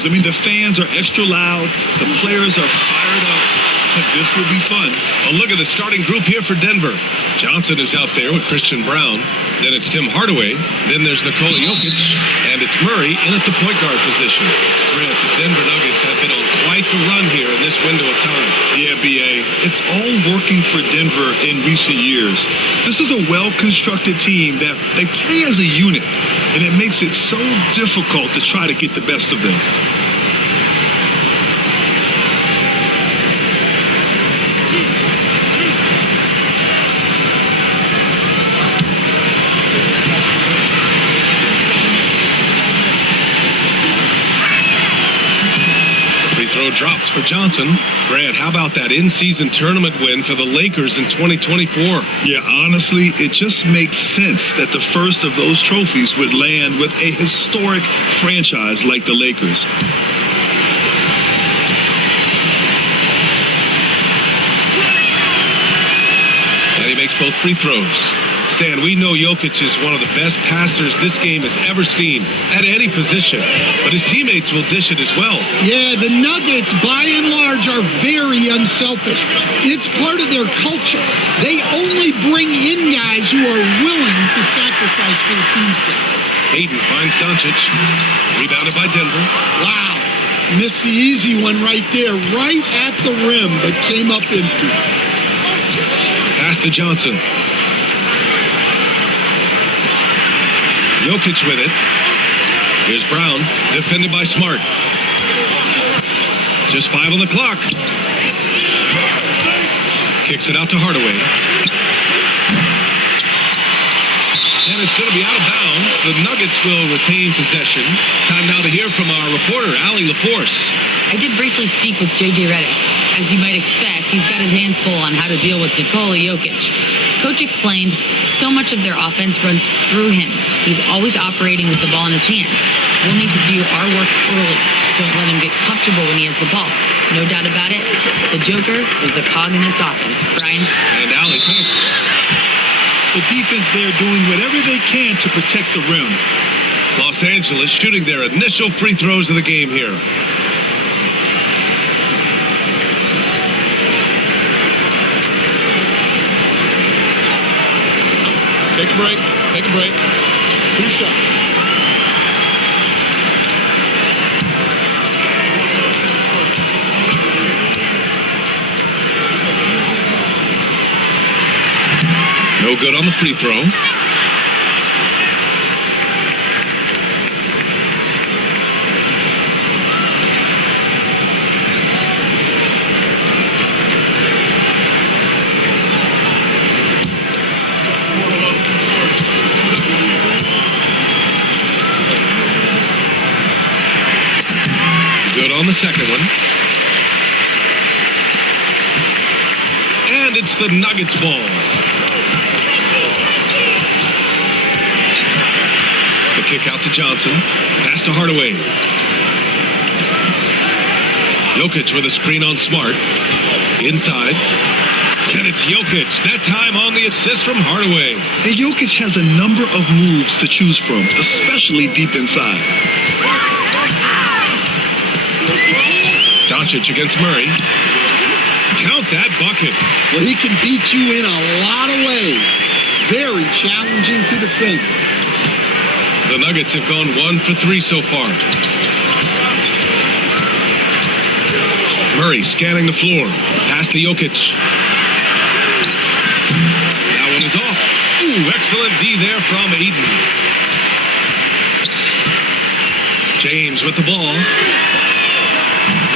games. I mean, the fans are extra loud. The players are fired up. This will be fun. A look at the starting group here for Denver. Johnson is out there with Christian Brown. Then it's Tim Hardaway. Then there's Nikola Jokic. And it's Murray in at the point guard position. Grant, the Denver Nuggets have been on quite the run here in this window of time. Yeah, B.A. It's all working for Denver in recent years. This is a well-constructed team that they play as a unit, and it makes it so difficult to try to get the best of them. Throw drops for Johnson. Grant, how about that in-season tournament win for the Lakers in 2024? Yeah, honestly, it just makes sense that the first of those trophies would land with a historic franchise like the Lakers. And he makes both free throws. Stan, we know Jokic is one of the best passers this game has ever seen at any position, but his teammates will dish it as well. Yeah, the Nuggets, by and large, are very unselfish. It's part of their culture. They only bring in guys who are willing to sacrifice for the team's sake. Hayden finds Doncic. Rebounded by Denver. Wow. Missed the easy one right there, right at the rim, but came up empty. Pass to Johnson. Jokic with it. Here's Brown, defended by Smart. Just 5 on the clock. Kicks it out to Hardaway. And it's going to be out of bounds. The Nuggets will retain possession. Time now to hear from our reporter, Allie LaForce. I did briefly speak with J.J. Redick. As you might expect, he's got his hands full on how to deal with Nikola Jokic. Coach explained so much of their offense runs through him. He's always operating with the ball in his hands. We'll need to do our work early. Don't let him get comfortable when he has the ball. No doubt about it, the Joker is the cog in this offense. Brian? And Allie, thanks. The defense there doing whatever they can to protect the rim. Los Angeles shooting their initial free throws of the game here. Take a break. Take a break. 2 shots. No good on the free throw. Good on the second one. And it's the Nuggets ball. The kick out to Johnson. Pass to Hardaway. Jokic with a screen on Smart. Inside. And it's Jokic. That time on the assist from Hardaway. And Jokic has a number of moves to choose from, especially deep inside. Doncic against Murray. Count that bucket. Well, he can beat you in a lot of ways. Very challenging to defend. The Nuggets have gone 1 for 3 so far. Murray scanning the floor. Pass to Jokic. That one is off. Ooh, excellent D there from Aiden. James with the ball.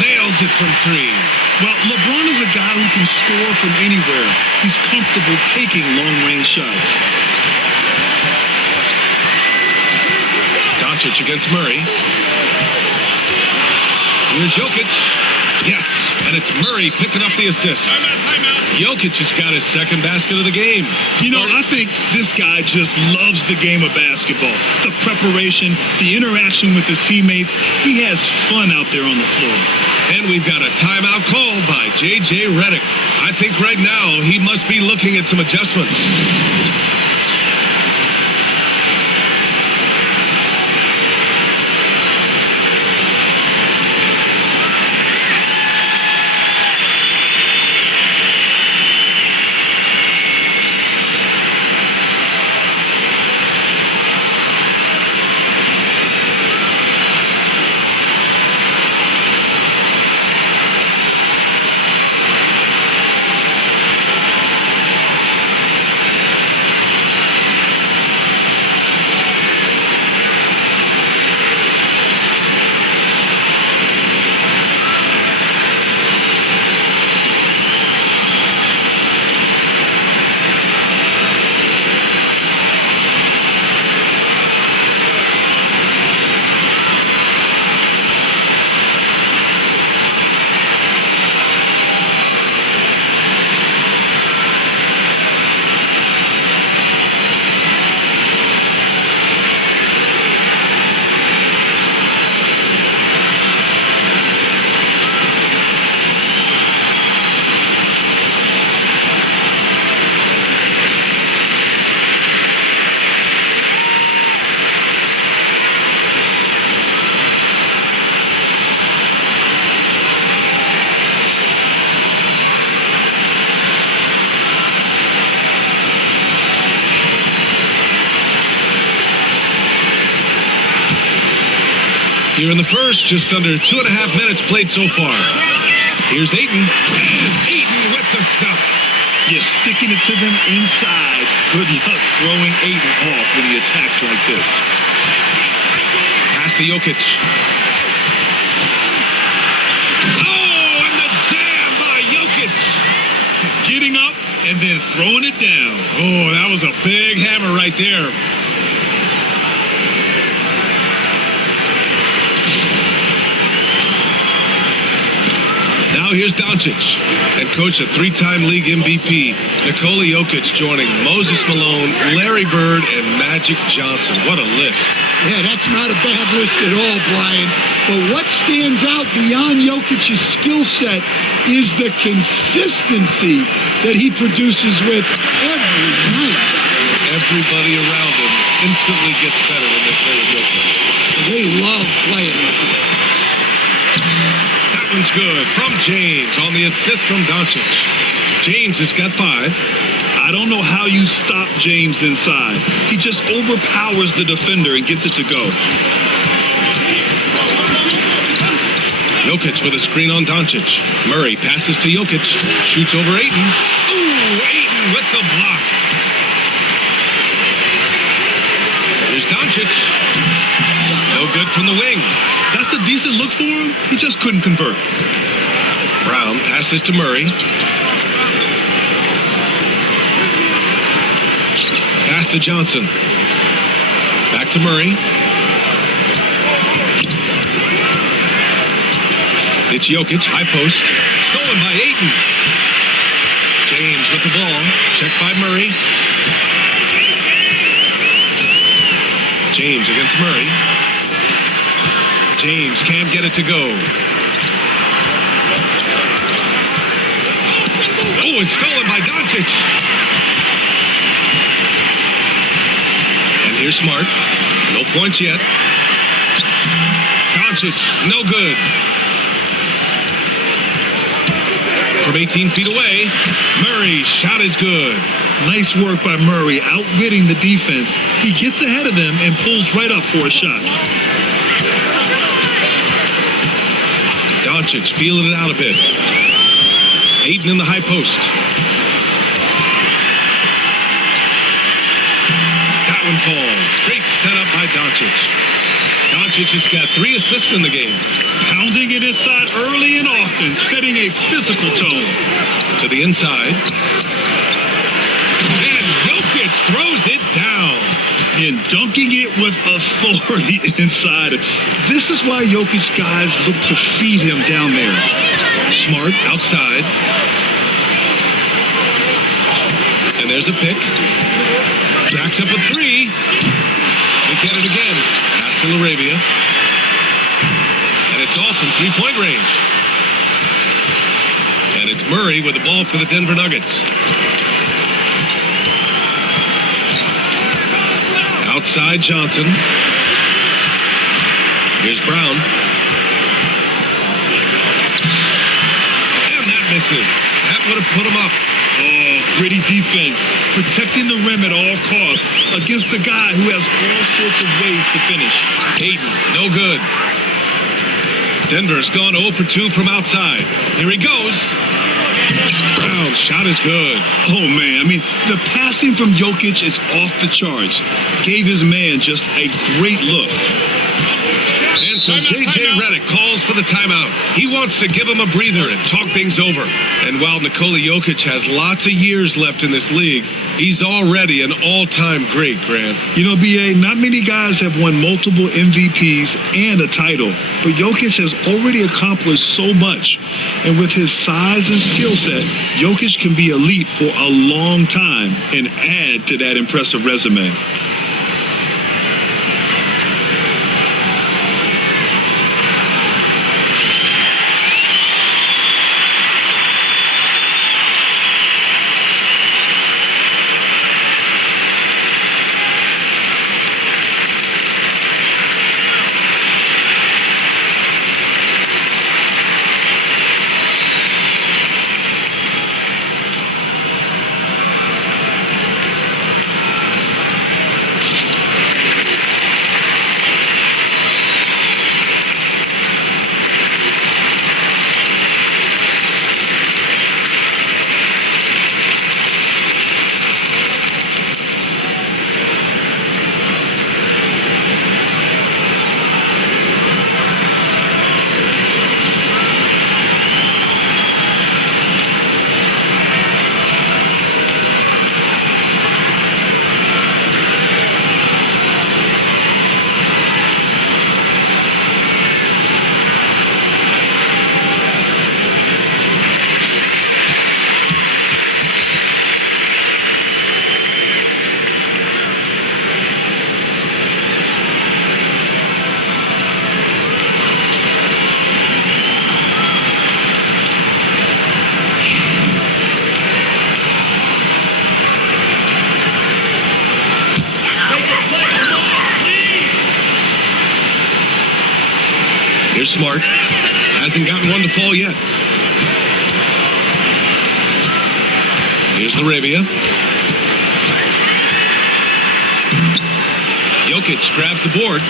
Nails it from 3. Well, LeBron is a guy who can score from anywhere. He's comfortable taking long-range shots. Doncic against Murray. Here's Jokic. Yes, and it's Murray picking up the assist. Jokic has got his second basket of the game. You know, I think this guy just loves the game of basketball. The preparation, the interaction with his teammates. He has fun out there on the floor. And we've got a timeout called by J.J. Redick. I think right now he must be looking at some adjustments. Here in the first, just under 2.5 minutes played so far. Here's Ayton. And Ayton with the stuff. Yeah, sticking it to them inside. Good luck throwing Ayton off when he attacks like this. Pass to Jokic. Oh, and the jam by Jokic. Getting up and then throwing it down. Oh, that was a big hammer right there. Now here's Doncic, and coach a 3-time league MVP, Nikola Jokic joining Moses Malone, Larry Bird, and Magic Johnson. What a list. Yeah, that's not a bad list at all, Brian. But what stands out beyond Jokic's skill set is the consistency that he produces with every night. Everybody around him instantly gets better when they play with Jokic. They love playing with him. That one's good from James on the assist from Doncic. James has got 5. I don't know how you stop James inside. He just overpowers the defender and gets it to go. Jokic with a screen on Doncic. Murray passes to Jokic. Shoots over Ayton. Ooh, Ayton with the block. There's Doncic. No good from the wing. That's a decent look for him. He just couldn't convert. Brown passes to Murray. Pass to Johnson. Back to Murray. It's Jokic, high post. Stolen by Ayton. James with the ball. Checked by Murray. James against Murray. James can't get it to go. Oh, it's stolen by Doncic. And here's Smart. No points yet. Doncic, no good. From 18 feet away, Murray's shot is good. Nice work by Murray, outwitting the defense. He gets ahead of them and pulls right up for a shot. Doncic feeling it out a bit. Ayton in the high post. That one falls. Great setup by Doncic. Doncic has got 3 assists in the game. Pounding it inside early and often, setting a physical tone. To the inside. And Jokic throws it down. And dunking it with authority inside. This is why Jokic guys look to feed him down there. Smart outside. And there's a pick. Jacks up a 3. They get it again. Pass to Laravia. And it's off from 3-point range. And it's Murray with the ball for the Denver Nuggets. Outside Johnson. Here's Brown. And that misses. That would have put him up. Oh, gritty defense. Protecting the rim at all costs against a guy who has all sorts of ways to finish. Ayton, no good. Denver's gone 0 for 2 from outside. Here he goes. Brown's shot is good. Oh, man. I mean, the passing from Jokic is off the charts. Gave his man just a great look. And so J.J. Redick calls for the timeout. He wants to give him a breather and talk things over. And while Nikola Jokic has lots of years left in this league, he's already an all-time great, Grant. You know, B.A., not many guys have won multiple MVPs and a title, but Jokic has already accomplished so much. And with his size and skill set, Jokic can be elite for a long time and add to that impressive resume. Smart hasn't gotten one to fall yet. Here's Laravia. Jokic grabs the board.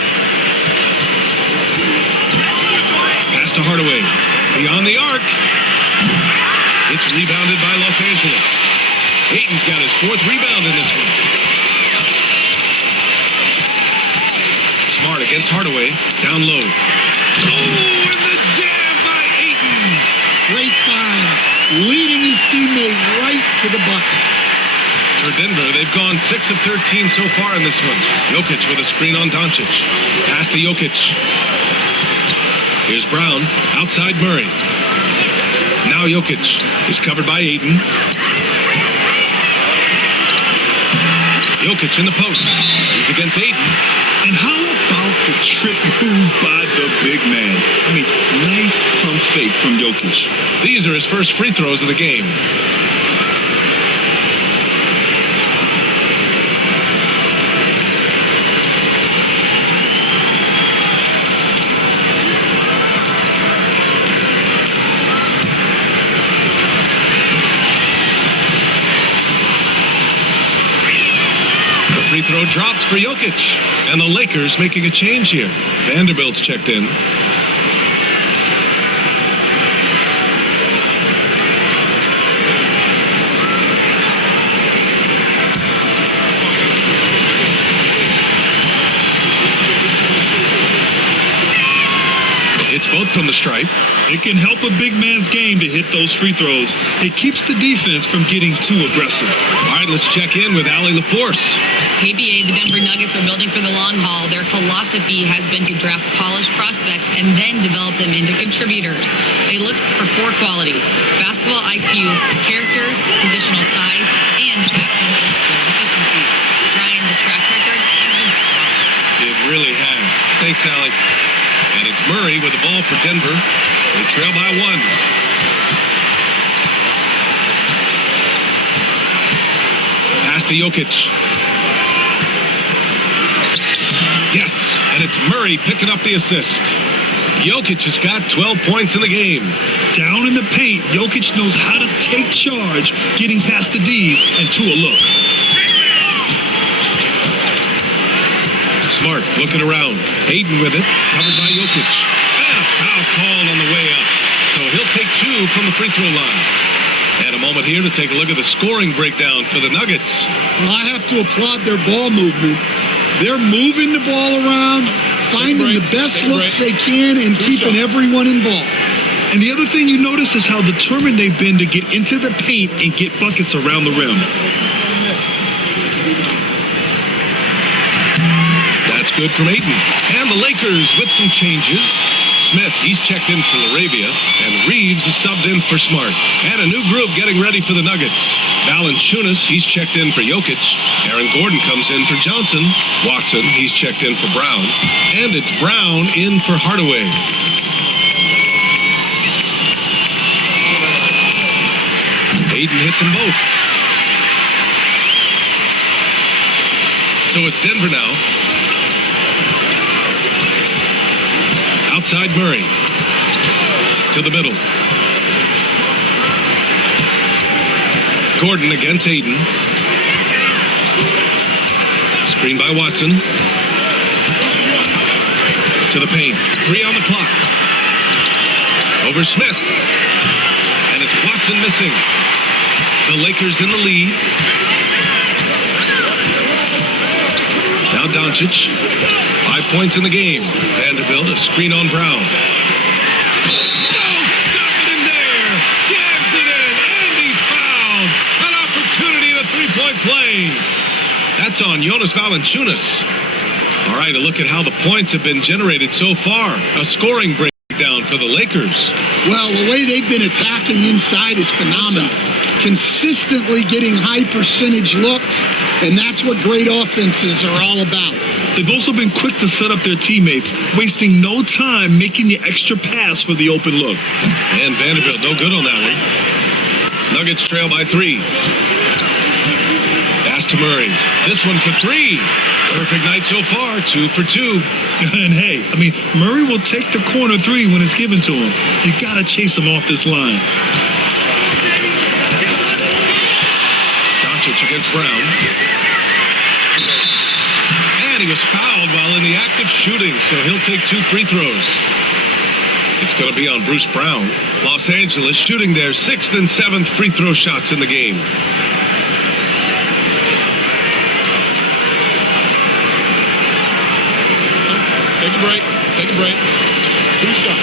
Pass to Hardaway. Beyond the arc. It's rebounded by Los Angeles. Ayton's got his 4th rebound in this one. Smart against Hardaway. Down low. Oh, and the jam by Ayton. Great find. Leading his teammate right to the bucket. For Denver, they've gone 6 of 13 so far in this one. Jokic with a screen on Doncic. Pass to Jokic. Here's Brown. Outside Murray. Now Jokic is covered by Ayton. Jokic in the post. He's against Ayton. And how about the trick move by the big man? I mean, nice pump fake from Jokic. These are his first free throws of the game. Free throw dropped for Jokic. And the Lakers making a change here. Vanderbilt's checked in. It's both from the stripe. It can help a big man's game to hit those free throws. It keeps the defense from getting too aggressive. All right, let's check in with Allie LaForce. KBA, the Denver Nuggets are building for the long haul. Their philosophy has been to draft polished prospects and then develop them into contributors. They look for 4 qualities: basketball IQ, character, positional size, and absence of skill deficiencies. Ryan, the track record has been strong. It really has. Thanks, Allie. And it's Murray with the ball for Denver. They trail by 1. Pass to Jokic. Yes, and it's Murray picking up the assist. Jokic has got 12 points in the game. Down in the paint, Jokic knows how to take charge, getting past the D and to a look. Smart looking around. Ayton with it, covered by Jokic. And a foul called on the way up. So he'll take 2 from the free throw line. And a moment here to take a look at the scoring breakdown for the Nuggets. Well, I have to applaud their ball movement. They're moving the ball around, finding the best looks they can, and keeping everyone involved. And the other thing you notice is how determined they've been to get into the paint and get buckets around the rim. That's good from Ayton. And the Lakers with some changes. Smith, he's checked in for Laravia, and Reeves is subbed in for Smart. And a new group getting ready for the Nuggets. Valanciunas, he's checked in for Jokic. Aaron Gordon comes in for Johnson. Watson, he's checked in for Brown. And it's Brown in for Hardaway. Ayton hits them both. So it's Denver now. Outside Murray. To the middle. Gordon against Ayton. Screen by Watson. To the paint. 3 on the clock. Over Smith. And it's Watson missing. The Lakers in the lead. Now Doncic. 5 points in the game. Vanderbilt, a screen on Brown. Oh, stop it in there. Jams it in. And he's fouled. An opportunity in a 3-point play. That's on Jonas Valanciunas. All right, a look at how the points have been generated so far. A scoring breakdown for the Lakers. Well, the way they've been attacking inside is phenomenal. Consistently getting high percentage looks, and that's what great offenses are all about. They've also been quick to set up their teammates, wasting no time making the extra pass for the open look. And Vanderbilt, no good on that one. Nuggets trail by 3. Pass to Murray. This one for 3. Perfect night so far, 2 for 2. And hey, I mean, Murray will take the corner three when it's given to him. You got to chase him off this line. Doncic against Brown. And he was fouled while in the act of shooting, so he'll take 2 free throws. It's going to be on Bruce Brown. Los Angeles shooting their 6th and 7th free throw shots in the game. Take a break. Take a break. 2 shots.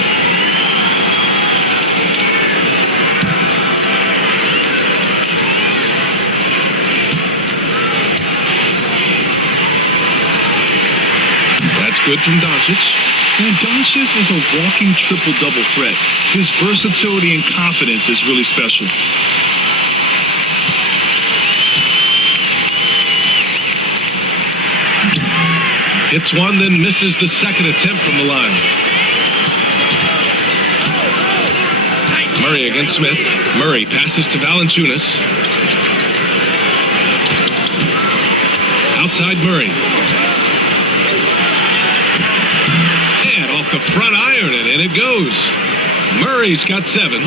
That's good from Doncic. And Doncic is a walking triple-double threat. His versatility and confidence is really special. Hits one, then misses the second attempt from the line. Murray against Smith. Murray passes to Valanciunas. Outside Murray. And off the front iron, and in it goes. Murray's got 7.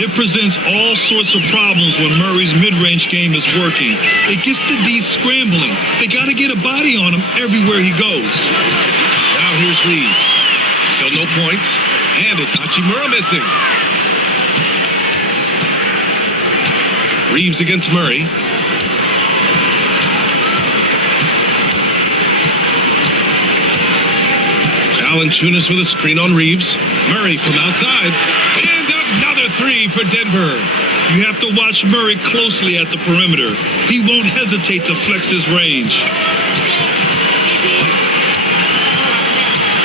It presents all sorts of problems when Murray's mid-range game is working. It gets the D scrambling. They got to get a body on him everywhere he goes. Now here's Reeves. Still no points. And it's Hachimura missing. Reeves against Murray. Valanciunas with a screen on Reeves. Murray from outside. And another 3 for Denver. You have to watch Murray closely at the perimeter. He won't hesitate to flex his range.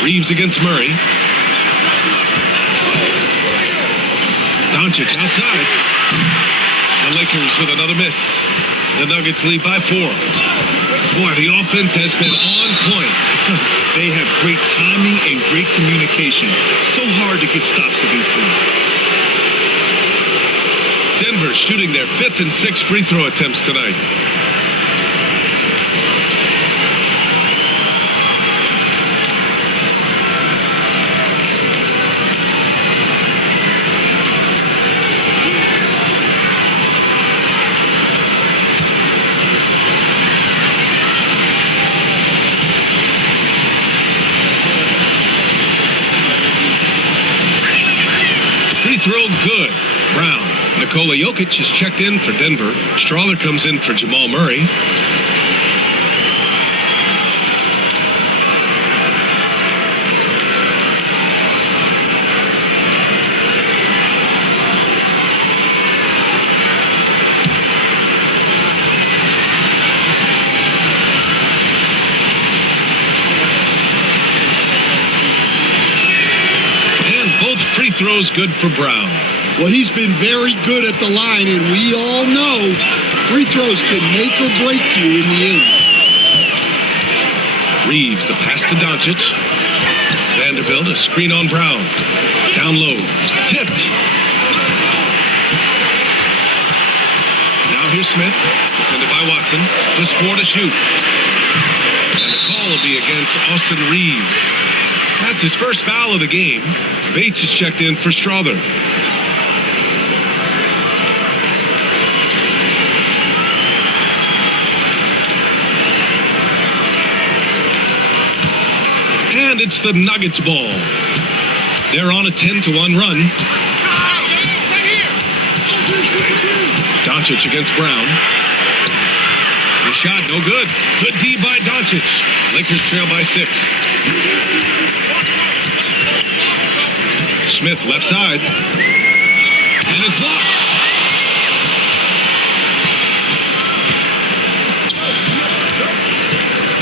Reeves against Murray. Doncic outside. The Lakers with another miss. The Nuggets lead by 4. Boy, the offense has been on point. They have great timing and great communication. So hard to get stops against them. Denver shooting their 5th and 6th free throw attempts tonight. Free throw good. Brown. Nikola Jokic is checked in for Denver. Strawler comes in for Jamal Murray. And both free throws good for Brown. Well, he's been very good at the line, and we all know free throws can make or break you in the end. Reeves, the pass to Doncic. Vanderbilt, a screen on Brown. Down low. Tipped. Now here's Smith. Defended by Watson. Just 4 to shoot. And the call will be against Austin Reeves. That's his first foul of the game. Bates is checked in for Strawler. And it's the Nuggets ball. They're on a 10-1 run. Doncic against Brown. The shot, no good. Good D by Doncic. Lakers trail by 6. Smith left side. And is blocked.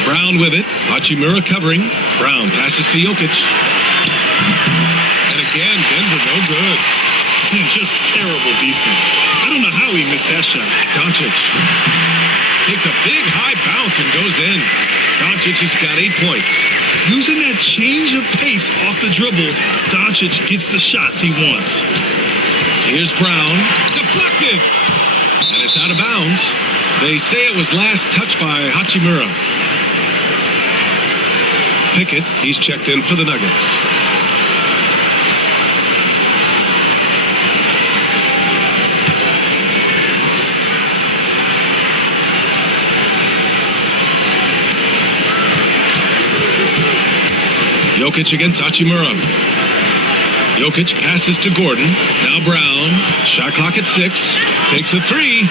Brown with it. Hachimura covering. Brown passes to Jokic. And again, Denver no good. Just terrible defense. I don't know how he missed that shot. Doncic takes a big high bounce and goes in. Doncic has got 8 points. Using that change of pace off the dribble, Doncic gets the shots he wants. Here's Brown. Deflected. And it's out of bounds. They say it was last touched by Hachimura. Pickett, he's checked in for the Nuggets. Jokic against Hachimura. Jokic passes to Gordon. Now Brown. Shot clock at 6. Takes a 3.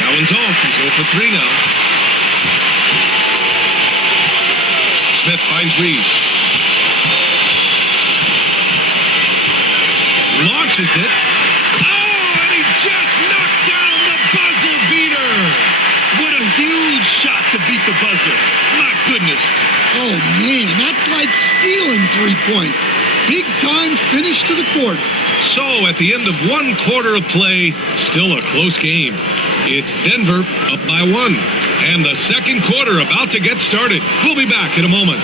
That one's off. He's 0 for 3 now. Smith finds Reeves. Launches it. Oh, and he just knocked down the buzzer beater. What a huge shot to beat the buzzer. My goodness. Oh, man, that's like stealing 3 points. Big time finish to the quarter. So, at the end of one quarter of play, still a close game. It's Denver up by 1. And the second quarter about to get started. We'll be back in a moment.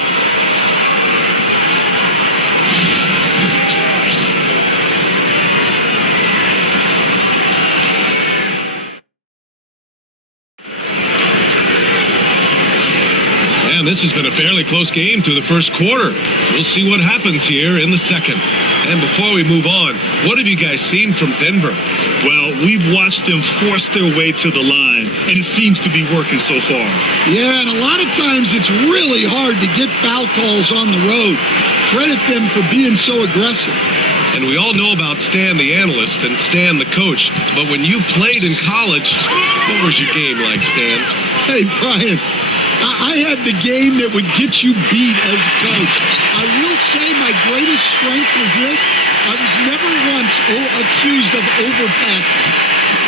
And this has been a fairly close game through the first quarter. We'll see what happens here in the second. And before we move on, what have you guys seen from Denver? Well, we've watched them force their way to the line, and it seems to be working so far. Yeah, and a lot of times it's really hard to get foul calls on the road. Credit them for being so aggressive. And we all know about Stan the analyst and Stan the coach, but when you played in college, what was your game like, Stan? Hey, Brian, I had the game that would get you beat as a coach. I will say my greatest strength was this. I was never once accused of overpassing.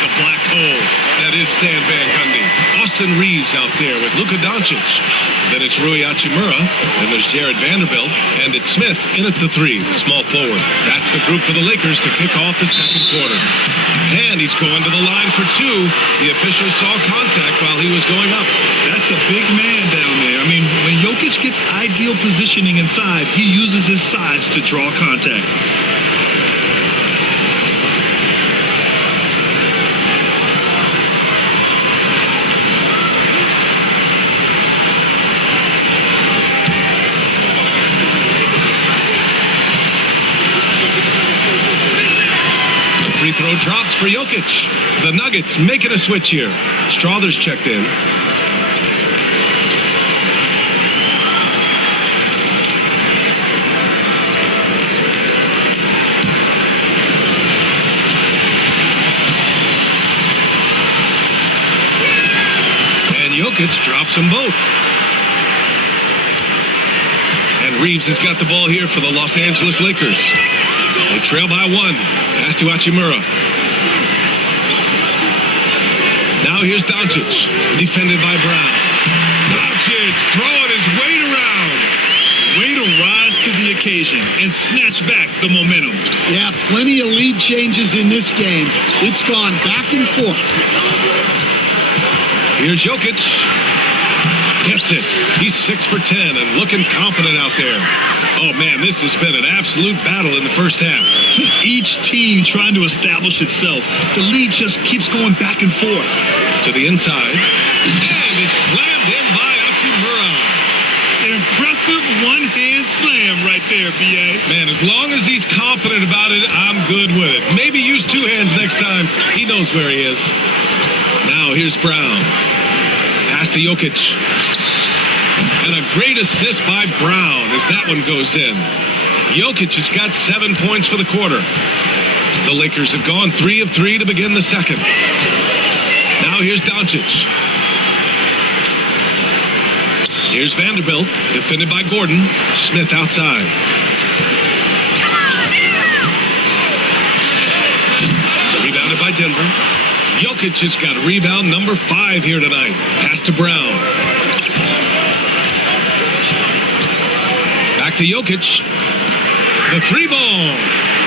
The black hole. That is Stan Van Gundy. Austin Reeves out there with Luka Doncic. Then it's Rui Hachimura. Then there's Jared Vanderbilt. And it's Smith in at the 3, the small forward. That's the group for the Lakers to kick off the second quarter. And he's going to the line for 2. The official saw contact while he was going up. That's a big man down there. I mean, when Jokic gets ideal positioning inside, he uses his size to draw contact. Free throw drops for Jokic. The Nuggets making a switch here. Strother's checked in. And Jokic drops them both. And Reeves has got the ball here for the Los Angeles Lakers. They trail by 1. Pass to Hachimura. Now here's Doncic. Defended by Brown. Doncic throwing his weight around. Way to rise to the occasion and snatch back the momentum. Yeah, plenty of lead changes in this game. It's gone back and forth. Here's Jokic. Gets it. He's 6 for 10 and looking confident out there. Oh, man, this has been an absolute battle in the first half. Each team trying to establish itself. The lead just keeps going back and forth. To the inside. And it's slammed in by Hachimura. An impressive one-hand slam right there, B.A. Man, as long as he's confident about it, I'm good with it. Maybe use 2 hands next time. He knows where he is. Now here's Brown. Pass to Jokic. And a great assist by Brown as that one goes in. Jokic has got 7 points for the quarter. The Lakers have gone 3 of 3 to begin the second. Now here's Doncic. Here's Vanderbilt, defended by Gordon. Smith outside. Rebounded by Denver. Jokic has got rebound number 5 here tonight. Pass to Brown. Back to Jokic. The 3-ball.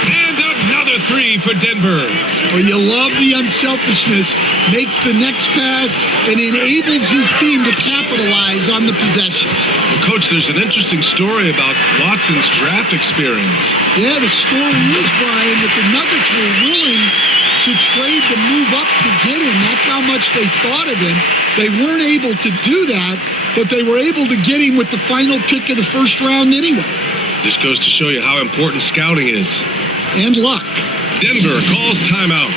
And another 3 for Denver. Well, you love the unselfishness. Makes the next pass and enables his team to capitalize on the possession. Well, Coach, there's an interesting story about Watson's draft experience. Yeah, the story is, Brian, that the Nuggets were willing to trade the move up to get him. That's how much they thought of him. They weren't able to do that but they were able to get him with the final pick of the first round anyway. This goes to show you how important scouting is. And luck. Denver calls timeout.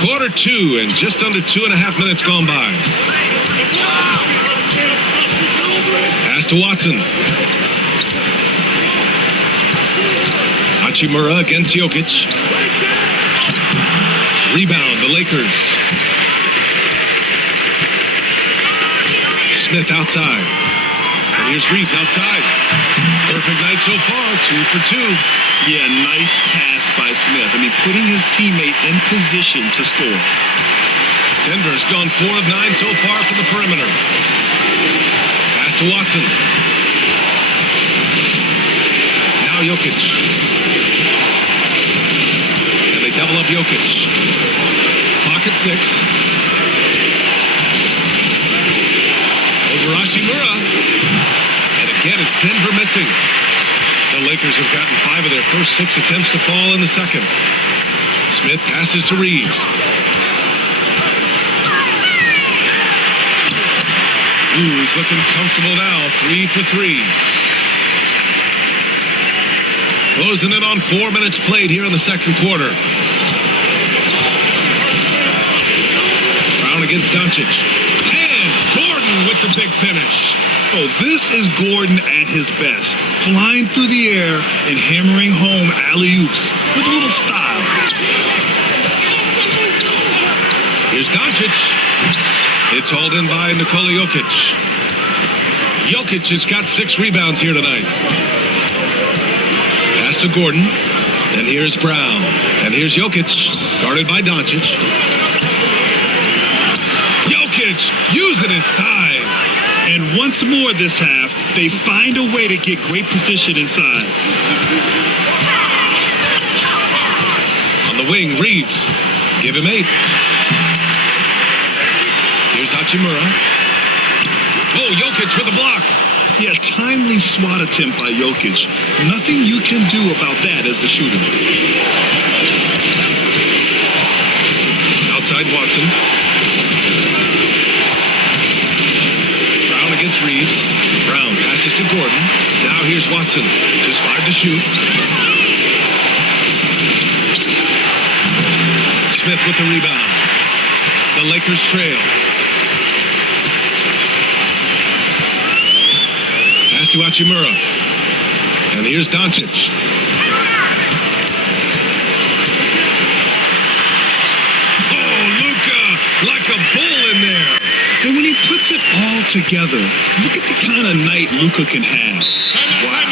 Quarter two and just under 2.5 minutes gone by. Pass to Watson. Hachimura against Jokic. Rebound, the Lakers. Smith outside. And here's Reeves outside. Perfect night so far, 2 for 2. Yeah, nice pass by Smith. I mean, putting his teammate in position to score. Denver's gone 4 of 9 so far from the perimeter. Pass to Watson. Now Jokic. And they double up Jokic. Clock at 6. Over Hachimura. And again, it's Denver missing. The Lakers have gotten 5 of their first 6 attempts to fall in the second. Smith passes to Reeves. Ooh, he's looking comfortable now. 3 for 3. Closing it on 4 minutes played here in the second quarter. Brown against Doncic. And Gordon with the big finish. Oh, this is Gordon at his best. Flying through the air and hammering home alley-oops with a little style. Here's Doncic. It's hauled in by Nikola Jokic. Jokic has got 6 rebounds here tonight. Pass to Gordon. And here's Brown. And here's Jokic, guarded by Doncic. Jokic using his size. And once more this half, they find a way to get great position inside. On the wing, Reeves. Give him 8. Here's Hachimura. Oh, Jokic with a block. Yeah, timely swat attempt by Jokic. Nothing you can do about that as the shooter. Outside Watson. Brown against Reeves. Brown passes to Gordon. Now here's Watson. Just 5 to shoot. Smith with the rebound. The Lakers trail. Pass to Hachimura. And here's Doncic. Oh, Luka, like a bull in there. And when he puts it all together, look at the kind of night Luka can have. Wow.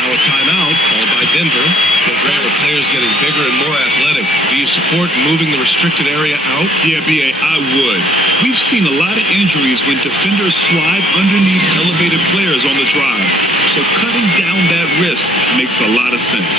Now a timeout called by Denver. Grant, with players getting bigger and more athletic, do you support moving the restricted area out? Yeah, B.A., I would. We've seen a lot of injuries when defenders slide underneath elevated players on the drive. So cutting down that risk makes a lot of sense.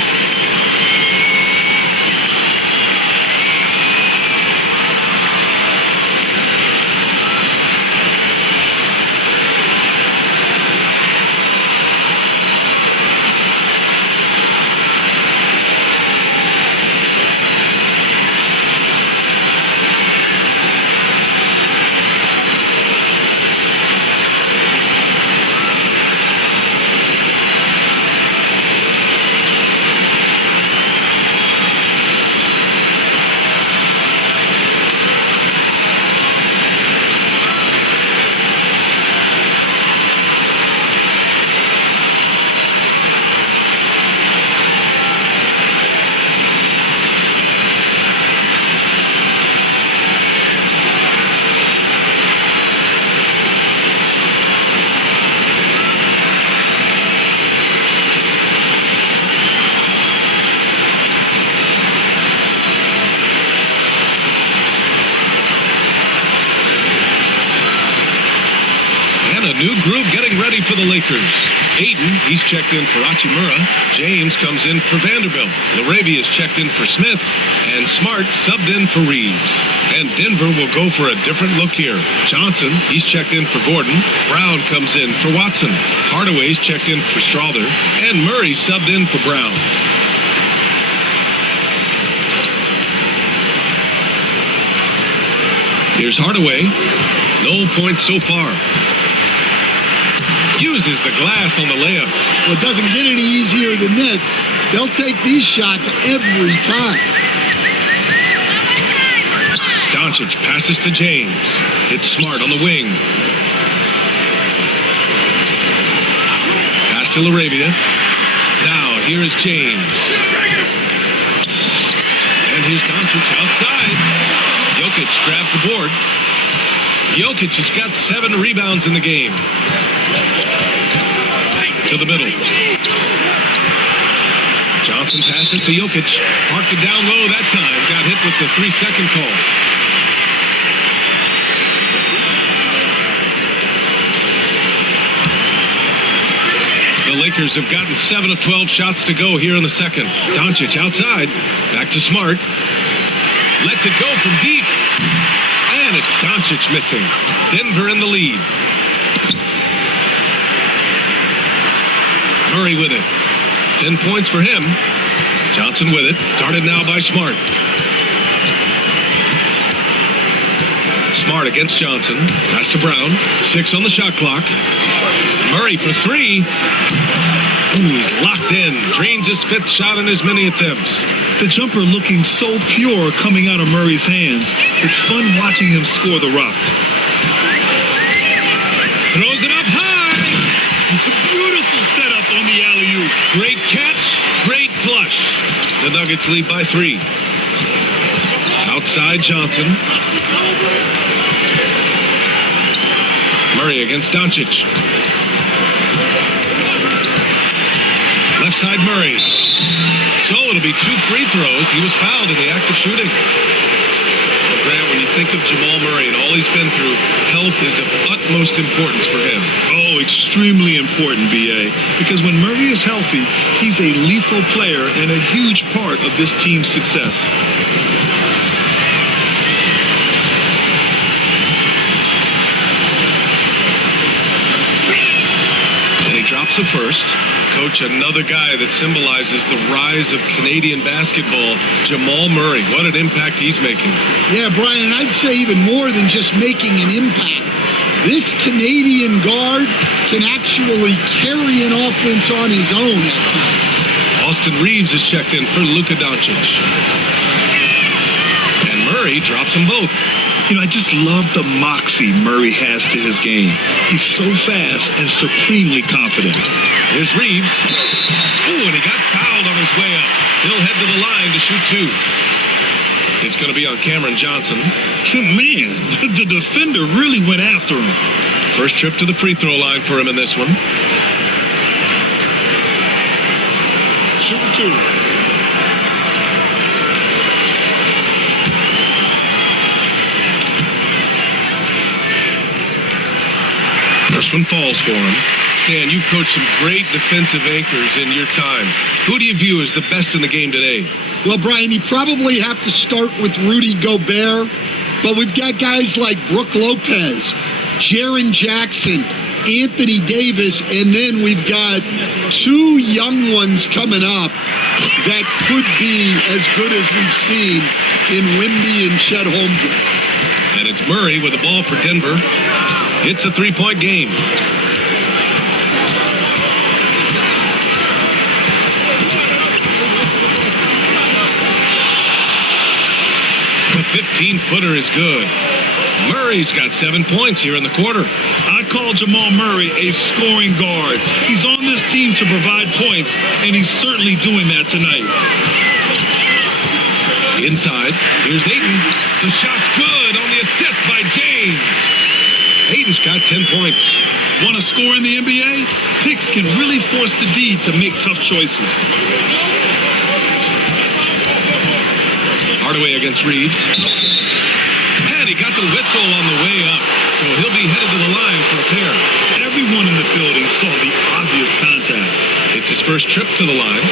group getting ready for the Lakers. Aiden, he's checked in for Hachimura. James comes in for Vanderbilt. Laravia's checked in for Smith. And Smart subbed in for Reeves. And Denver will go for a different look here. Johnson, he's checked in for Gordon. Brown comes in for Watson. Hardaway's checked in for Strother. And Murray subbed in for Brown. Here's Hardaway. No points so far. Uses the glass on the layup. Well, it doesn't get any easier than this. They'll take these shots every time. Doncic passes to James. It's Smart on the wing. Pass to Laravia. Now, here is James. And here's Doncic outside. Jokic grabs the board. Jokic has got 7 rebounds in the game. To the middle. Johnson passes to Jokic. Parked it down low that time. Got hit with the 3-second call. The Lakers have gotten 7 of 12 shots to go here in the second. Doncic outside. Back to Smart. Lets it go from deep. And it's Doncic missing. Denver in the lead. Murray with it. 10 points for him. Johnson with it. Guarded now by Smart. Smart against Johnson. Pass to Brown. 6 on the shot clock. Murray for 3. Ooh, he's locked in. Drains his 5th shot in as many attempts. The jumper looking so pure coming out of Murray's hands. It's fun watching him score the rock. Throws it up high. Beautiful setup on the alley-oop. Great catch, great flush. The Nuggets lead by 3. Outside Johnson. Murray against Doncic. Left side Murray. So it'll be 2 free throws. He was fouled in the act of shooting. Well, Grant, when you think of Jamal Murray and all he's been through, health is of utmost importance for him. Oh, extremely important, B.A., because when Murray is healthy, he's a lethal player and a huge part of this team's success. And he drops it first. Coach, another guy that symbolizes the rise of Canadian basketball, Jamal Murray. What an impact he's making. Yeah, Brian, I'd say even more than just making an impact. This Canadian guard can actually carry an offense on his own at times. Austin Reeves is checked in for Luka Doncic. And Murray drops them both. You know, I just love the moxie Murray has to his game. He's so fast and supremely confident. Here's Reeves. Oh, and he got fouled on his way up. He'll head to the line to shoot 2. It's going to be on Cameron Johnson. Man, the defender really went after him. First trip to the free throw line for him in this one. Shooting 2. First one falls for him. Stan, you've coached some great defensive anchors in your time. Who do you view as the best in the game today? Well, Brian, you probably have to start with Rudy Gobert, but we've got guys like Brook Lopez, Jaren Jackson, Anthony Davis, and then we've got 2 young ones coming up that could be as good as we've seen in Wemby and Chet Holmgren. And it's Murray with the ball for Denver. It's a 3-point game. The 15-footer is good. Murray's got 7 points here in the quarter. I call Jamal Murray a scoring guard. He's on this team to provide points, and he's certainly doing that tonight. Inside, here's Ayton. The shot's good on the assist by James. Ayton's got 10 points. Want to score in the NBA? Picks can really force the D to make tough choices. Hardaway against Reeves. And he got the whistle on the way up, so he'll be headed to the line for a pair. everyone in the building saw the obvious contact. It's his first trip to the line.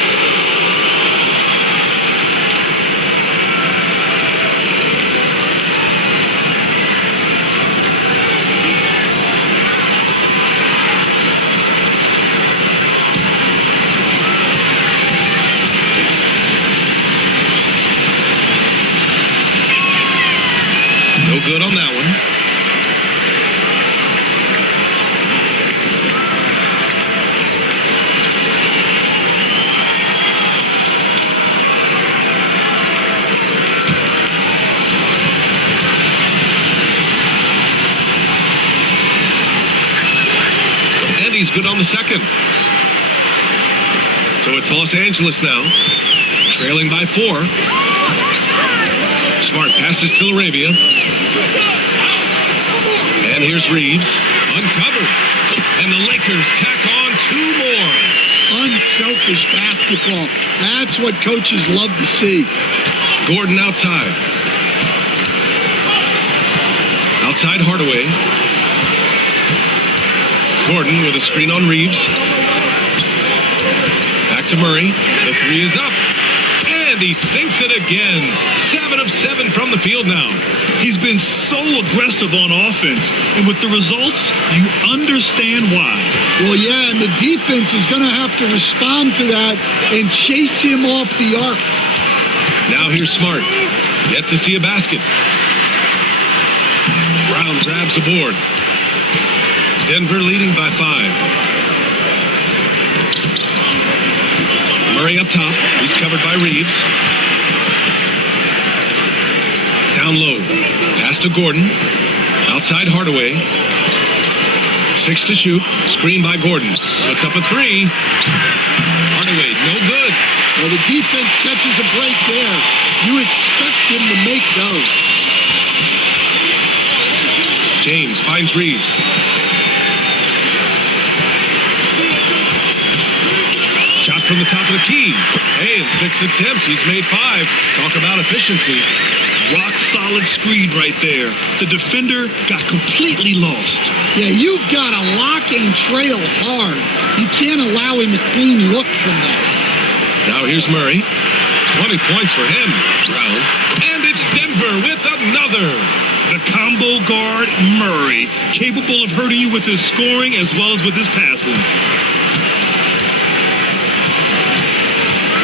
No good on that one. And he's good on the second. So it's Los Angeles now, trailing by 4. Smart passes to Arabia. And here's Reeves, uncovered. And the Lakers tack on 2 more. Unselfish basketball. That's what coaches love to see. Gordon outside. Outside Hardaway. Gordon with a screen on Reeves. Back to Murray. The 3 is up. And he sinks it again. 7 of 7 from the field now. He's been so aggressive on offense, and with the results, you understand why. Well, yeah, and the defense is going to have to respond to that and chase him off the arc. Now here's Smart. Yet to see a basket. Brown grabs the board. Denver leading by 5. Murray up top. He's covered by Reeves. Down low. Pass to Gordon. Outside Hardaway. 6 to shoot. Screen by Gordon. Puts up a 3. Hardaway, no good. Well, the defense catches a break there. You expect him to make those. James finds Reeves. Shot from the top of the key. Hey, in 6 attempts, he's made 5. Talk about efficiency. Rock solid screen right there. The defender got completely lost. Yeah, you've got to lock and trail hard. You can't allow him a clean look from that. Now here's Murray. 20 points for him. Brown. And it's Denver with another. The combo guard, Murray, capable of hurting you with his scoring as well as with his passing.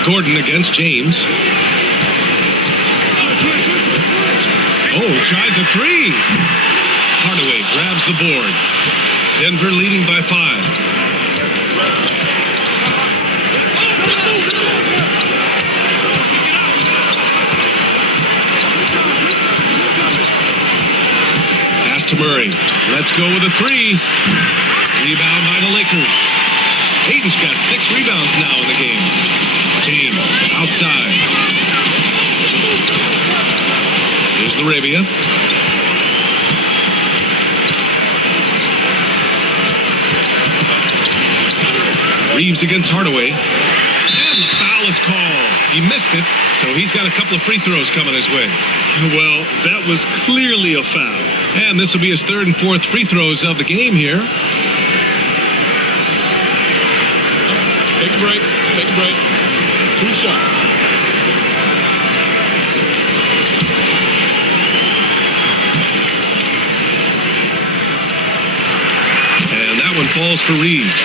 Gordon against James. Oh, he tries a 3. Hardaway grabs the board. Denver leading by 5. Pass to Murray. Let's go with a 3. Rebound by the Lakers. Hayden's got 6 rebounds now in the game. James outside. Here's Arabia. Reeves against Hardaway. And the foul is called. He missed it, so he's got a couple of free throws coming his way. Well, that was clearly a foul. And this will be his 3rd and 4th free throws of the game here. Take a break. Take a break. 2 shots. And that one falls for Reeves.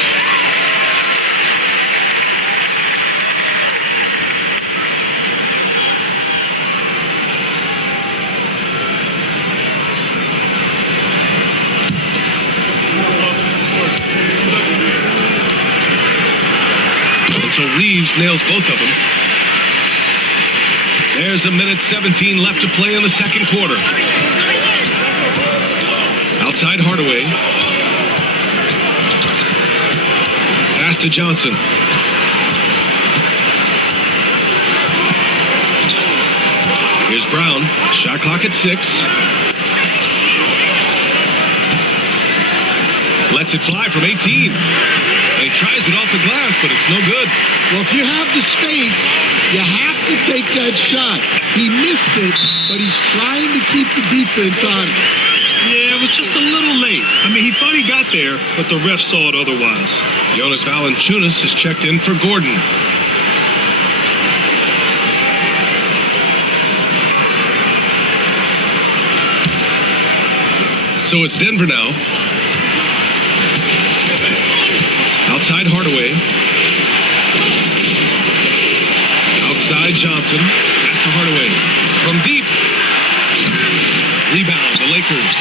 And so Reeves nails both of them. There's a minute 17 left to play in the second quarter. Outside Hardaway. Pass to Johnson. Here's Brown. Shot clock at 6. Lets it fly from 18. And he tries it off the glass, but it's no good. Well, if you have the space, you have to take that shot. He missed it, but he's trying to keep the defense on it. Yeah, Yeah, it was just a little late. I mean, he thought he got there, but the ref saw it otherwise. Jonas Valanciunas has checked in for Gordon. So it's Denver now. Outside Hardaway. Outside Johnson. Pass to Hardaway. From deep. Rebound, the Lakers.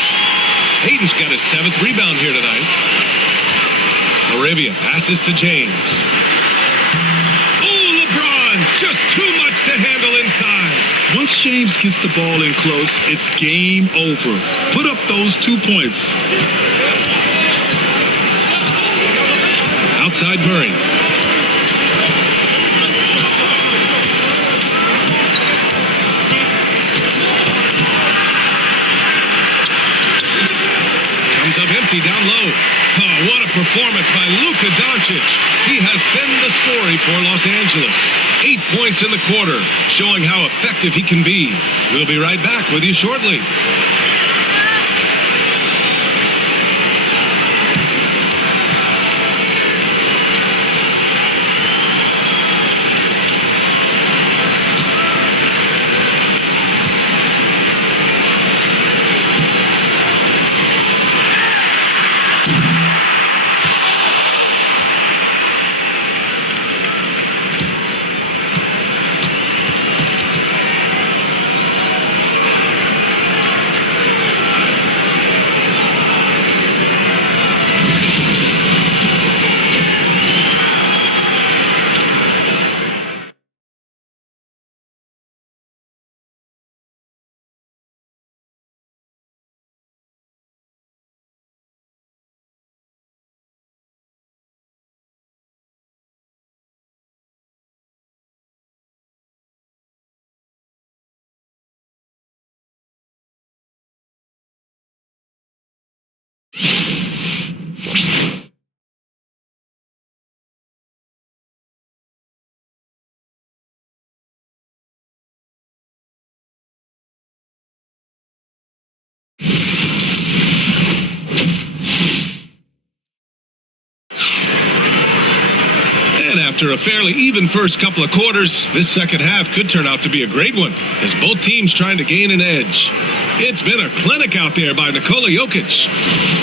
Hayden's got his 7th rebound here tonight. Moravia passes to James. Oh, LeBron! Just too much to handle inside. Once James gets the ball in close, it's game over. Put up those 2 points. Outside Murray. Comes up empty down low. Oh, what a performance by Luka Doncic. He has been the story for Los Angeles. 8 points in the quarter, showing how effective he can be. We'll be right back with you shortly. After a fairly even first couple of quarters, this second half could turn out to be a great one, as both teams trying to gain an edge. It's been a clinic out there by Nikola Jokic.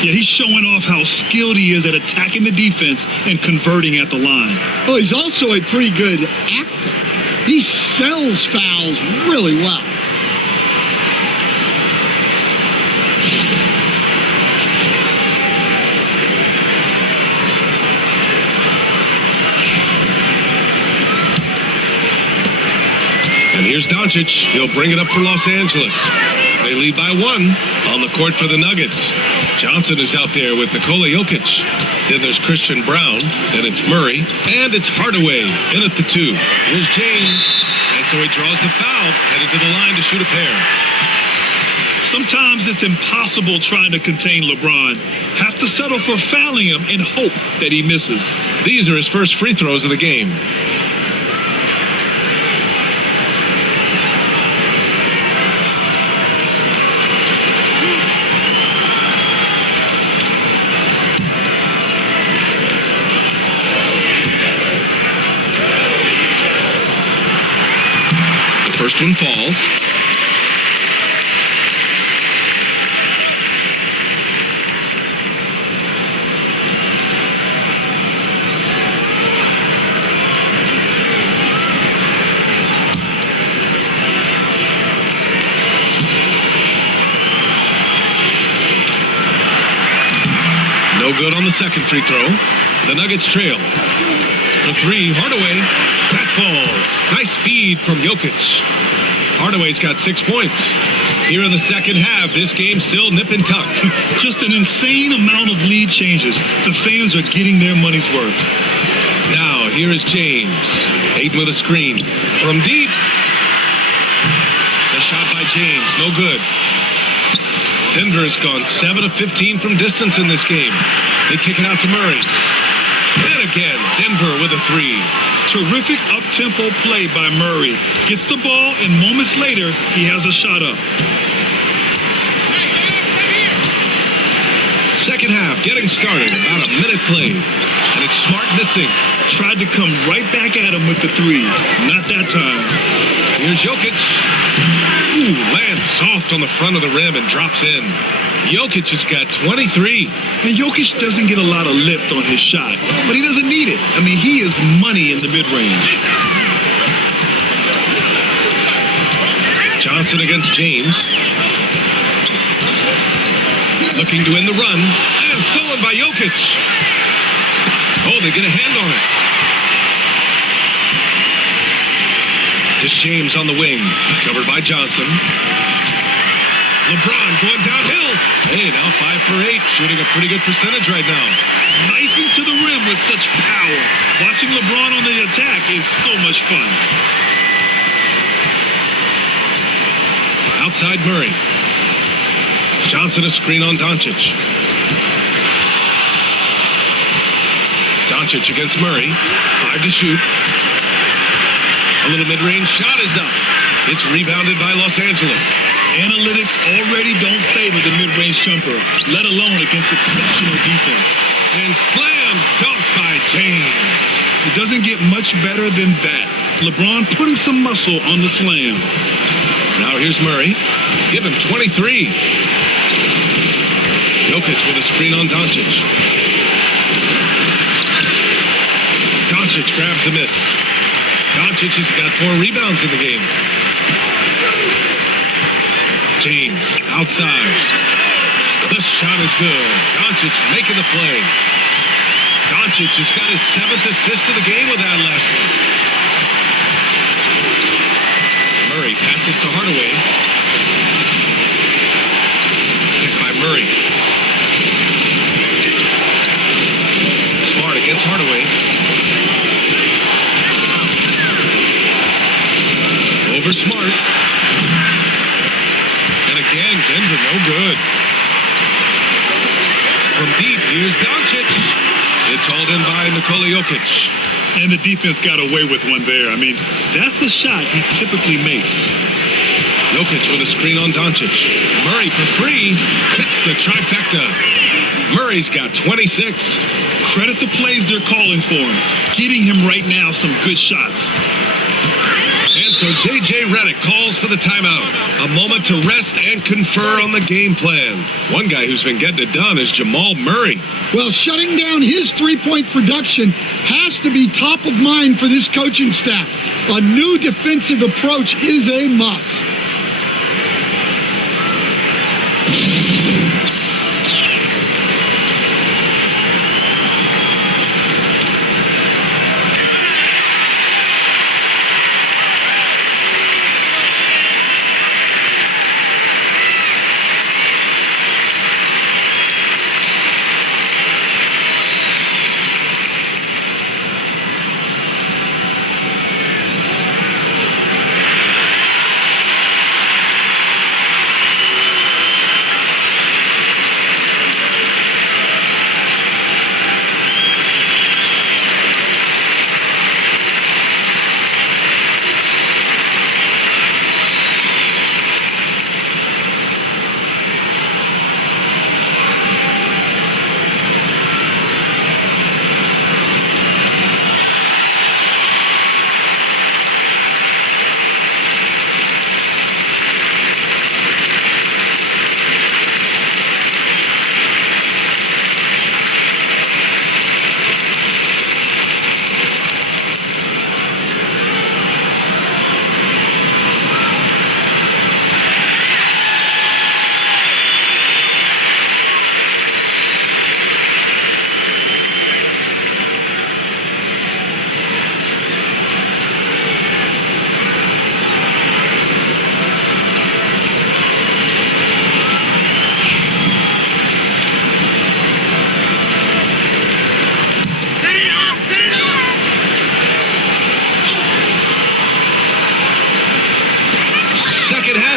Yeah, he's showing off how skilled he is at attacking the defense and converting at the line. Well, he's also a pretty good actor. He sells fouls really well. And here's Doncic. He'll bring it up for Los Angeles. They lead by 1 on the court for the Nuggets. Johnson is out there with Nikola Jokic. Then there's Christian Brown. Then it's Murray. And it's Hardaway in at the 2. Here's James. And so he draws the foul, headed to the line to shoot a pair. Sometimes it's impossible trying to contain LeBron. Have to settle for fouling him and hope that he misses. These are his first free throws of the game. First one falls. No good on the second free throw. The Nuggets trail. For 3, Hardaway. That falls. Nice feed from Jokic. Hardaway's got 6 points. Here in the second half, this game's still nip and tuck. Just an insane amount of lead changes. The fans are getting their money's worth. Now, here is James. Hayden with a screen. From deep. The shot by James. No good. Denver has gone 7 of 15 from distance in this game. They kick it out to Murray. And again, Denver with a 3. Terrific up-tempo play by Murray. Gets the ball, and moments later, he has a shot up. Second half getting started. About a minute played. And it's Smart missing. Tried to come right back at him with the three. Not that time. Here's Jokic. Ooh, lands soft on the front of the rim and drops in. Jokic has got 23. And Jokic doesn't get a lot of lift on his shot, but he doesn't need it. I mean, he is money in the mid-range. Johnson against James. Looking to win the run. And stolen by Jokic. Oh, they get a hand on it. It's James on the wing. Covered by Johnson. LeBron going downhill. Hey, now 5 for 8. Shooting a pretty good percentage right now. Knifing to the rim with such power. Watching LeBron on the attack is so much fun. Outside Murray. Johnson a screen on Doncic. Doncic against Murray. 5 to shoot. A little mid-range shot is up. It's rebounded by Los Angeles. Analytics already don't favor the mid-range jumper, let alone against exceptional defense. And slam dunk by James. It doesn't get much better than that. LeBron putting some muscle on the slam. Now here's Murray. Give him 23. Jokic with a screen on Doncic. Doncic grabs the miss. Doncic has got 4 rebounds in the game. James outside. The shot is good. Doncic making the play. Doncic has got his 7th assist of the game with that last one. Murray passes to Hardaway. Picked by Murray. Smart against Hardaway. Over Smart. And again, Denver no good. From deep, here's Doncic. It's hauled in by Nikola Jokic. And the defense got away with one there. I mean, that's a shot he typically makes. Jokic with a screen on Doncic. Murray for free. Hits the trifecta. Murray's got 26. Credit the plays they're calling for him. Getting him right now some good shots. And so J.J. Redick calls for the timeout. A moment to rest and confer on the game plan. One guy who's been getting it done is Jamal Murray. Well, shutting down his three-point production has to be top of mind for this coaching staff. A new defensive approach is a must.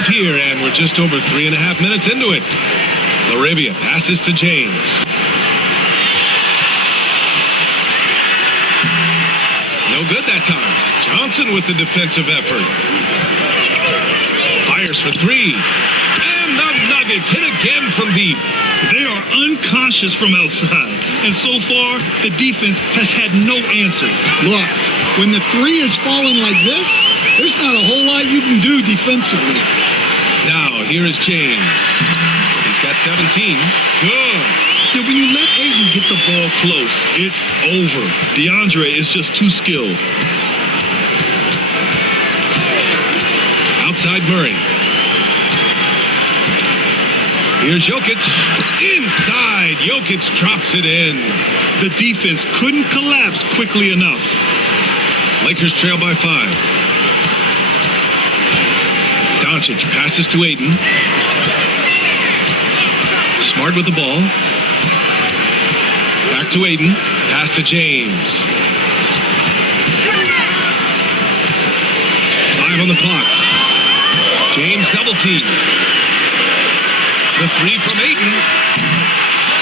Here, and we're just over 3.5 minutes into it. Laravia passes to James. No good that time. Johnson with the defensive effort. Fires for 3. And the Nuggets hit again from deep. They are unconscious from outside, and so far, the defense has had no answer. Look, when the three is falling like this, there's not a whole lot you can do defensively. Now, here is James. He's got 17. Good. Yeah, when you let Ayton get the ball close, it's over. DeAndre is just too skilled. Outside Murray. Here's Jokic. Inside. Jokic drops it in. The defense couldn't collapse quickly enough. Lakers trail by 5. Doncic passes to Ayton. Smart with the ball. Back to Ayton. Pass to James. 5 on the clock. James double teamed. The 3 from Ayton.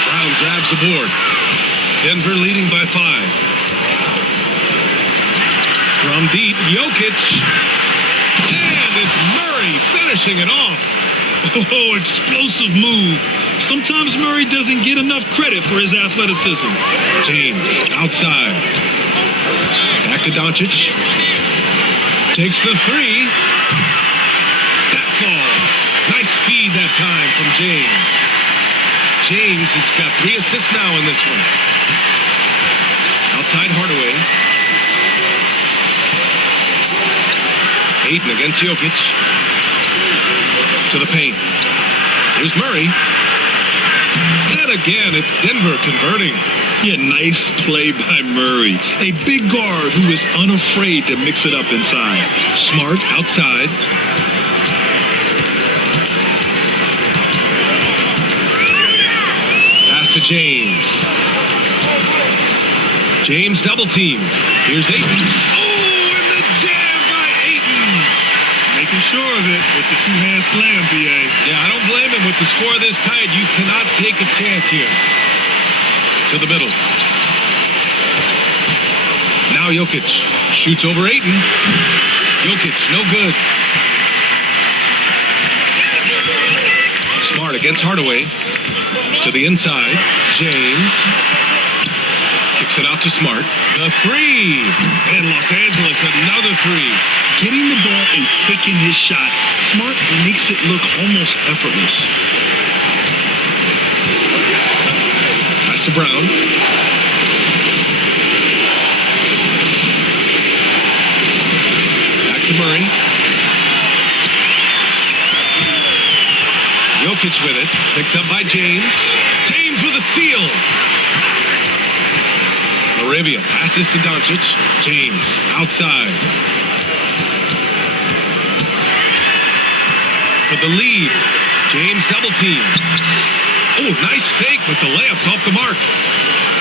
Brown grabs the board. Denver leading by 5. From deep, Jokic. And it's Murray finishing it off. Oh, explosive move. Sometimes Murray doesn't get enough credit for his athleticism. James outside. Back to Doncic. Takes the 3. That falls. Nice feed that time from James. James has got 3 assists now in this one. Outside Hardaway. Ayton against Jokic. To the paint. Here's Murray. And again, it's Denver converting. Yeah, nice play by Murray. A big guard who is unafraid to mix it up inside. Smart outside. Pass to James. James double teamed. Here's Ayton. Oh, and the jam by Ayton. Making sure of it with the two-hand slam, B.A. Yeah, I don't blame him. With the score this tight, you cannot take a chance here. To the middle. Now Jokic shoots over Ayton. Jokic, no good. Smart against Hardaway. To the inside. James. Kicks it out to Smart. The 3. And Los Angeles, another 3. Getting the ball and taking his shot, Smart makes it look almost effortless. Pass to Brown. Back to Murray. Jokic with it. Picked up by James. James with a steal. Arabia passes to Doncic. James outside. For the lead. James double team. Oh, nice fake, but the layup's off the mark.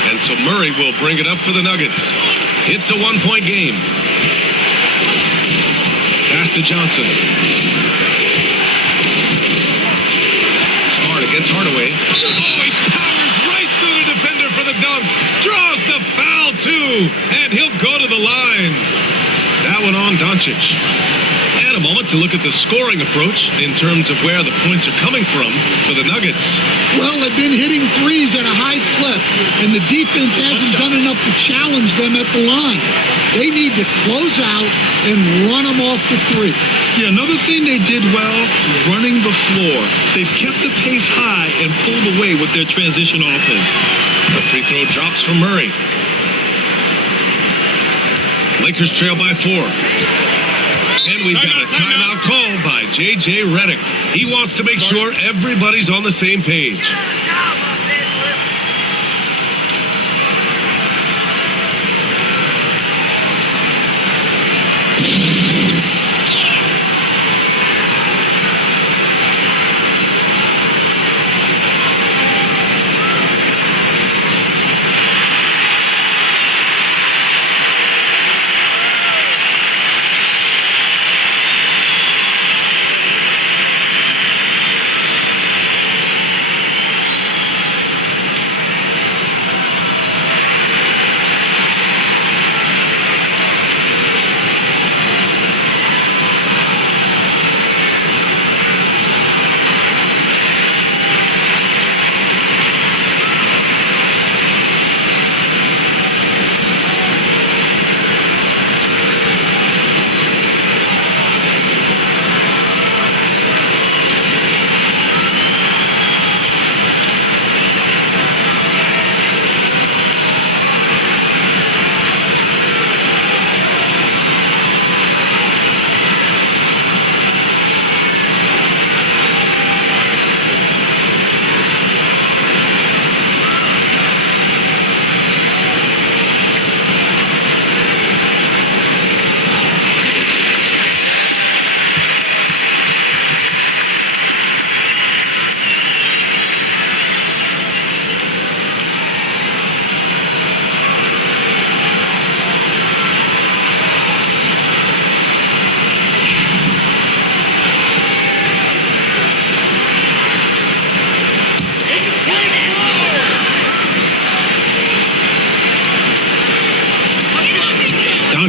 And so Murray will bring it up for the Nuggets. It's a 1-point game. Pass to Johnson. Smart against Hardaway. Oh, he powers right through the defender for the dunk. Draws the foul, too. And he'll go to the line. That one on Doncic. And a moment to look at the scoring approach in terms of where the points are coming from for the Nuggets. Well, they've been hitting threes at a high clip, and the defense hasn't done enough to challenge them at the line. They need to close out and run them off the 3. Yeah, another thing they did well, running the floor. They've kept the pace high and pulled away with their transition offense. The free throw drops from Murray. Lakers trail by 4. And we've got a timeout call by J.J. Redick. He wants to make sure everybody's on the same page.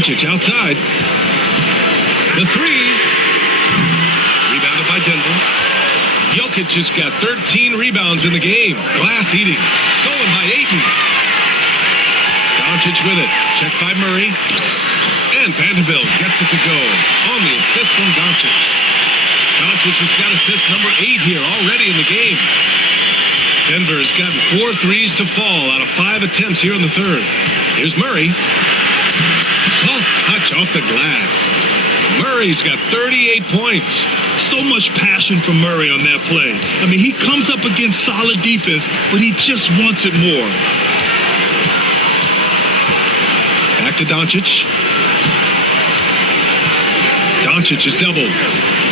Doncic outside. The three. Rebounded by Denver. Jokic has got 13 rebounds in the game. Glass eating. Stolen by Ayton. Doncic with it. Checked by Murray. And Vanderbilt gets it to go. On the assist from Doncic. Doncic has got assist number 8 here already in the game. Denver has gotten 4 threes to fall out of 5 attempts here in the third. Here's Murray. Soft touch off the glass. Murray's got 38 points. So much passion from Murray on that play. I mean, he comes up against solid defense, but he just wants it more. Back to Doncic. Doncic is doubled.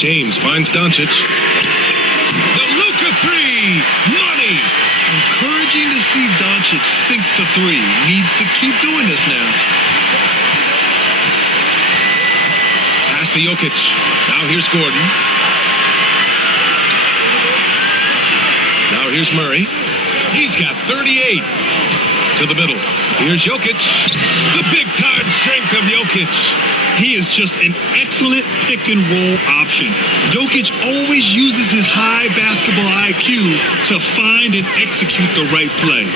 James finds Doncic. The Luka three! Money! Encouraging to see Doncic sink the three. Needs to keep doing this now. Pass to Jokic. Now here's Gordon. Now here's Murray. He's got 38. To the middle. Here's Jokic. The big-time strength of Jokic. He is just an excellent pick-and-roll option. Jokic always uses his high basketball IQ to find and execute the right play.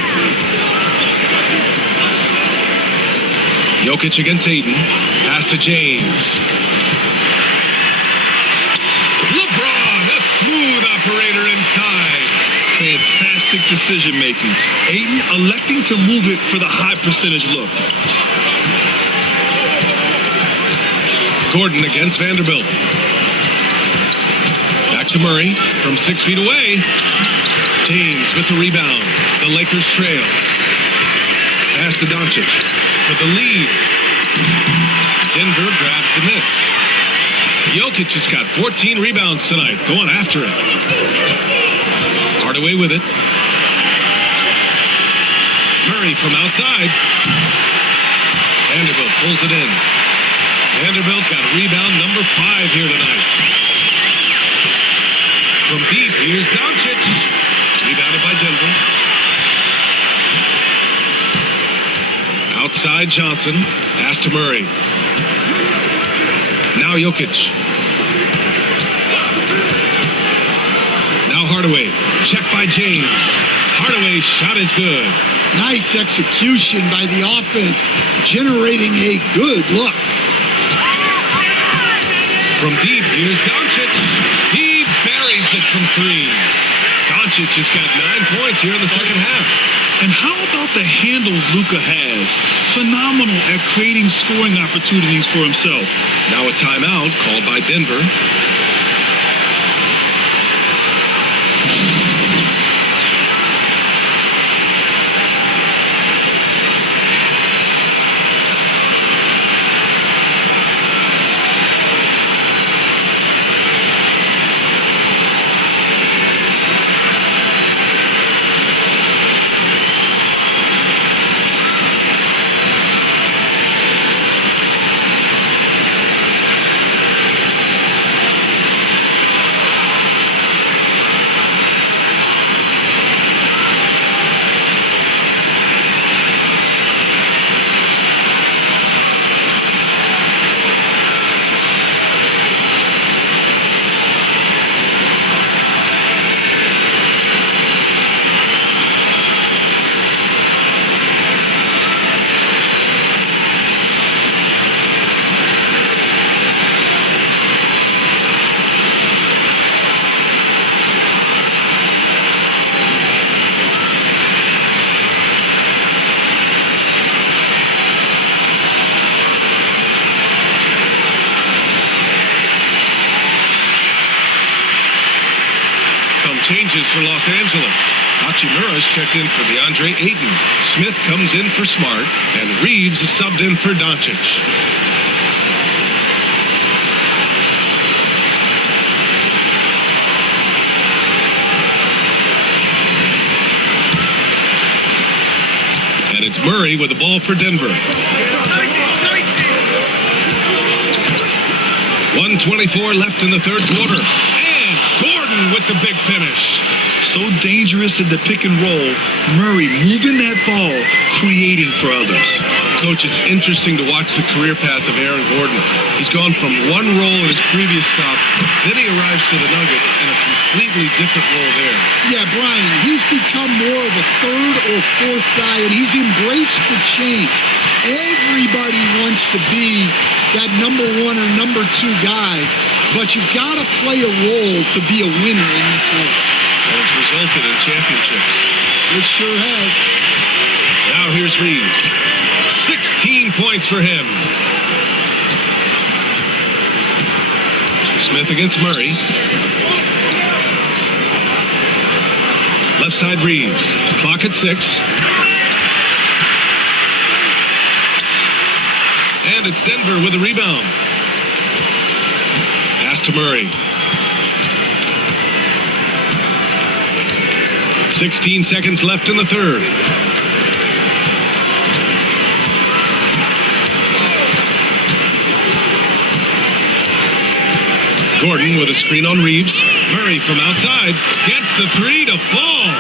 Jokic against Ayton. Pass to James. LeBron, a smooth operator inside. Fantastic decision-making. Ayton electing to move it for the high percentage look. Gordon against Vanderbilt. Back to Murray from 6 feet away. James with the rebound. The Lakers trail. Pass to Doncic for the lead. Denver grabs the miss. Jokic has got 14 rebounds tonight. Going after it. Hardaway with it. Murray from outside. Vanderbilt pulls it in. Vanderbilt's got rebound number 5 here tonight. From deep, here's Doncic. Rebounded by Denver. Outside Johnson. Pass to Murray. Now Jokic. Now Hardaway. Check by James. Hardaway's shot is good. Nice execution by the offense, generating a good look. From deep, here's Doncic. He buries it from 3. Doncic has got 9 points here in the second half. And how about the handles Luka has? Phenomenal at creating scoring opportunities for himself. Now a timeout called by Denver. Changes for Los Angeles. Hachimura's checked in for DeAndre Ayton. Smith comes in for Smart, and Reeves is subbed in for Doncic. And it's Murray with the ball for Denver. 1:24 left in the third quarter. Gordon with the big finish. So dangerous in the pick and roll. Murray moving that ball, creating for others. Coach, it's interesting to watch the career path of Aaron Gordon. He's gone from one role in his previous stop, then he arrives to the Nuggets in a completely different role there. Yeah, Brian, he's become more of a third or fourth guy, and he's embraced the change. Everybody wants to be that number one or number two guy, but you've got to play a role to be a winner in this league. And it's resulted in championships. It sure has. Now here's Reeves. 16 points for him. Smith against Murray. Left side Reeves. Clock at 6. And it's Denver with a rebound. Pass to Murray. 16 seconds left in the third. Gordon with a screen on Reeves. Murray from outside gets the three to fall.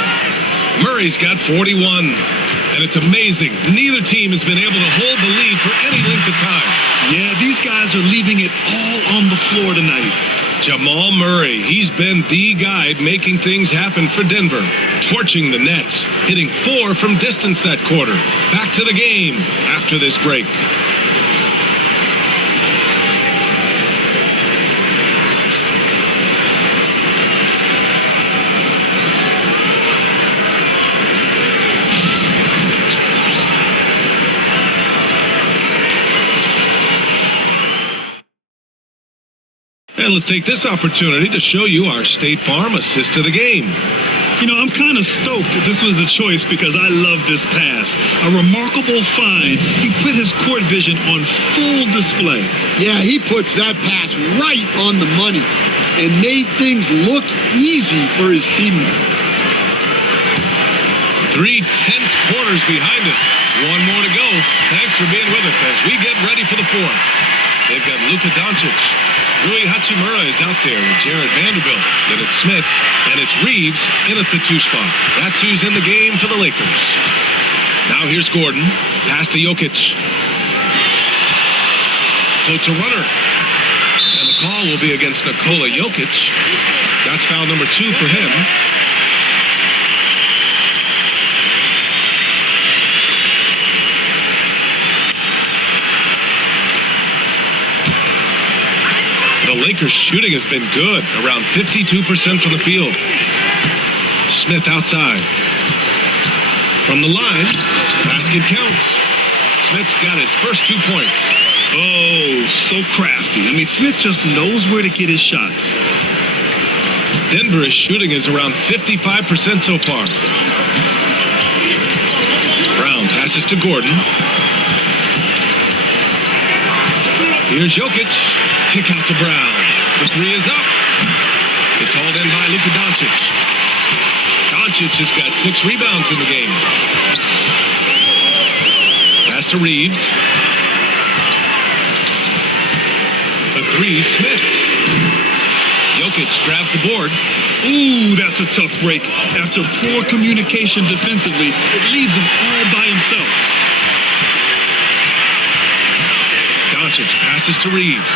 Murray's got 41. And it's amazing. Neither team has been able to hold the lead for any length of time. Yeah, these guys are leaving it all on the floor tonight. Jamal Murray, he's been the guy making things happen for Denver. Torching the Nets, hitting 4 from distance that quarter. Back to the game after this break. And let's take this opportunity to show you our State Farm assist to the game. You know, I'm kind of stoked that this was a choice because I love this pass. A remarkable find. He put his court vision on full display. Yeah, he puts that pass right on the money and made things look easy for his teammate. 3 tense quarters behind us. One more to go. Thanks for being with us as we get ready for the fourth. They've got Luka Doncic. Rui Hachimura is out there with Jared Vanderbilt. Then it's Smith, and it's Reeves in at the 2 spot. That's who's in the game for the Lakers. Now here's Gordon. Pass to Jokic. Floats a runner. And the call will be against Nikola Jokic. That's foul number 2 for him. The Lakers' shooting has been good, around 52% from the field. Smith outside. From the line, basket counts. Smith's got his first 2 points. Oh, so crafty. I mean, Smith just knows where to get his shots. Denver's shooting is around 55% so far. Brown passes to Gordon. Here's Jokic. Kick out to Brown. The 3 is up. It's hauled in by Luka Doncic. Doncic has got 6 rebounds in the game. Pass to Reeves. The 3, Smith. Jokic grabs the board. Ooh, that's a tough break. After poor communication defensively, it leaves him all by himself. Doncic passes to Reeves.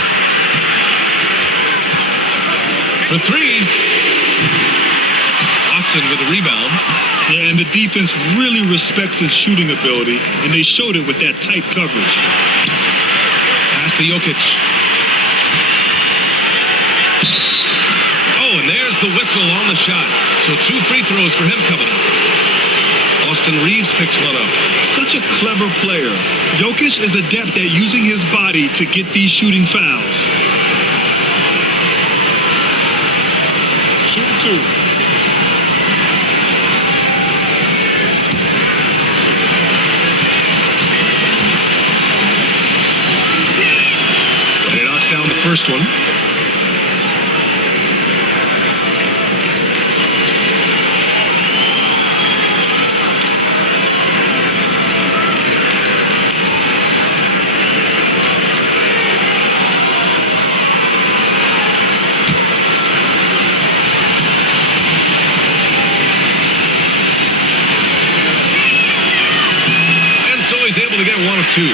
For 3. Watson with a rebound. Yeah, and the defense really respects his shooting ability, and they showed it with that tight coverage. Pass to Jokic. Oh, and there's the whistle on the shot. So 2 free throws for him coming up. Austin Reeves picks one up. Such a clever player. Jokic is adept at using his body to get these shooting fouls. Shooting 2. And he knocks down the first one. 2.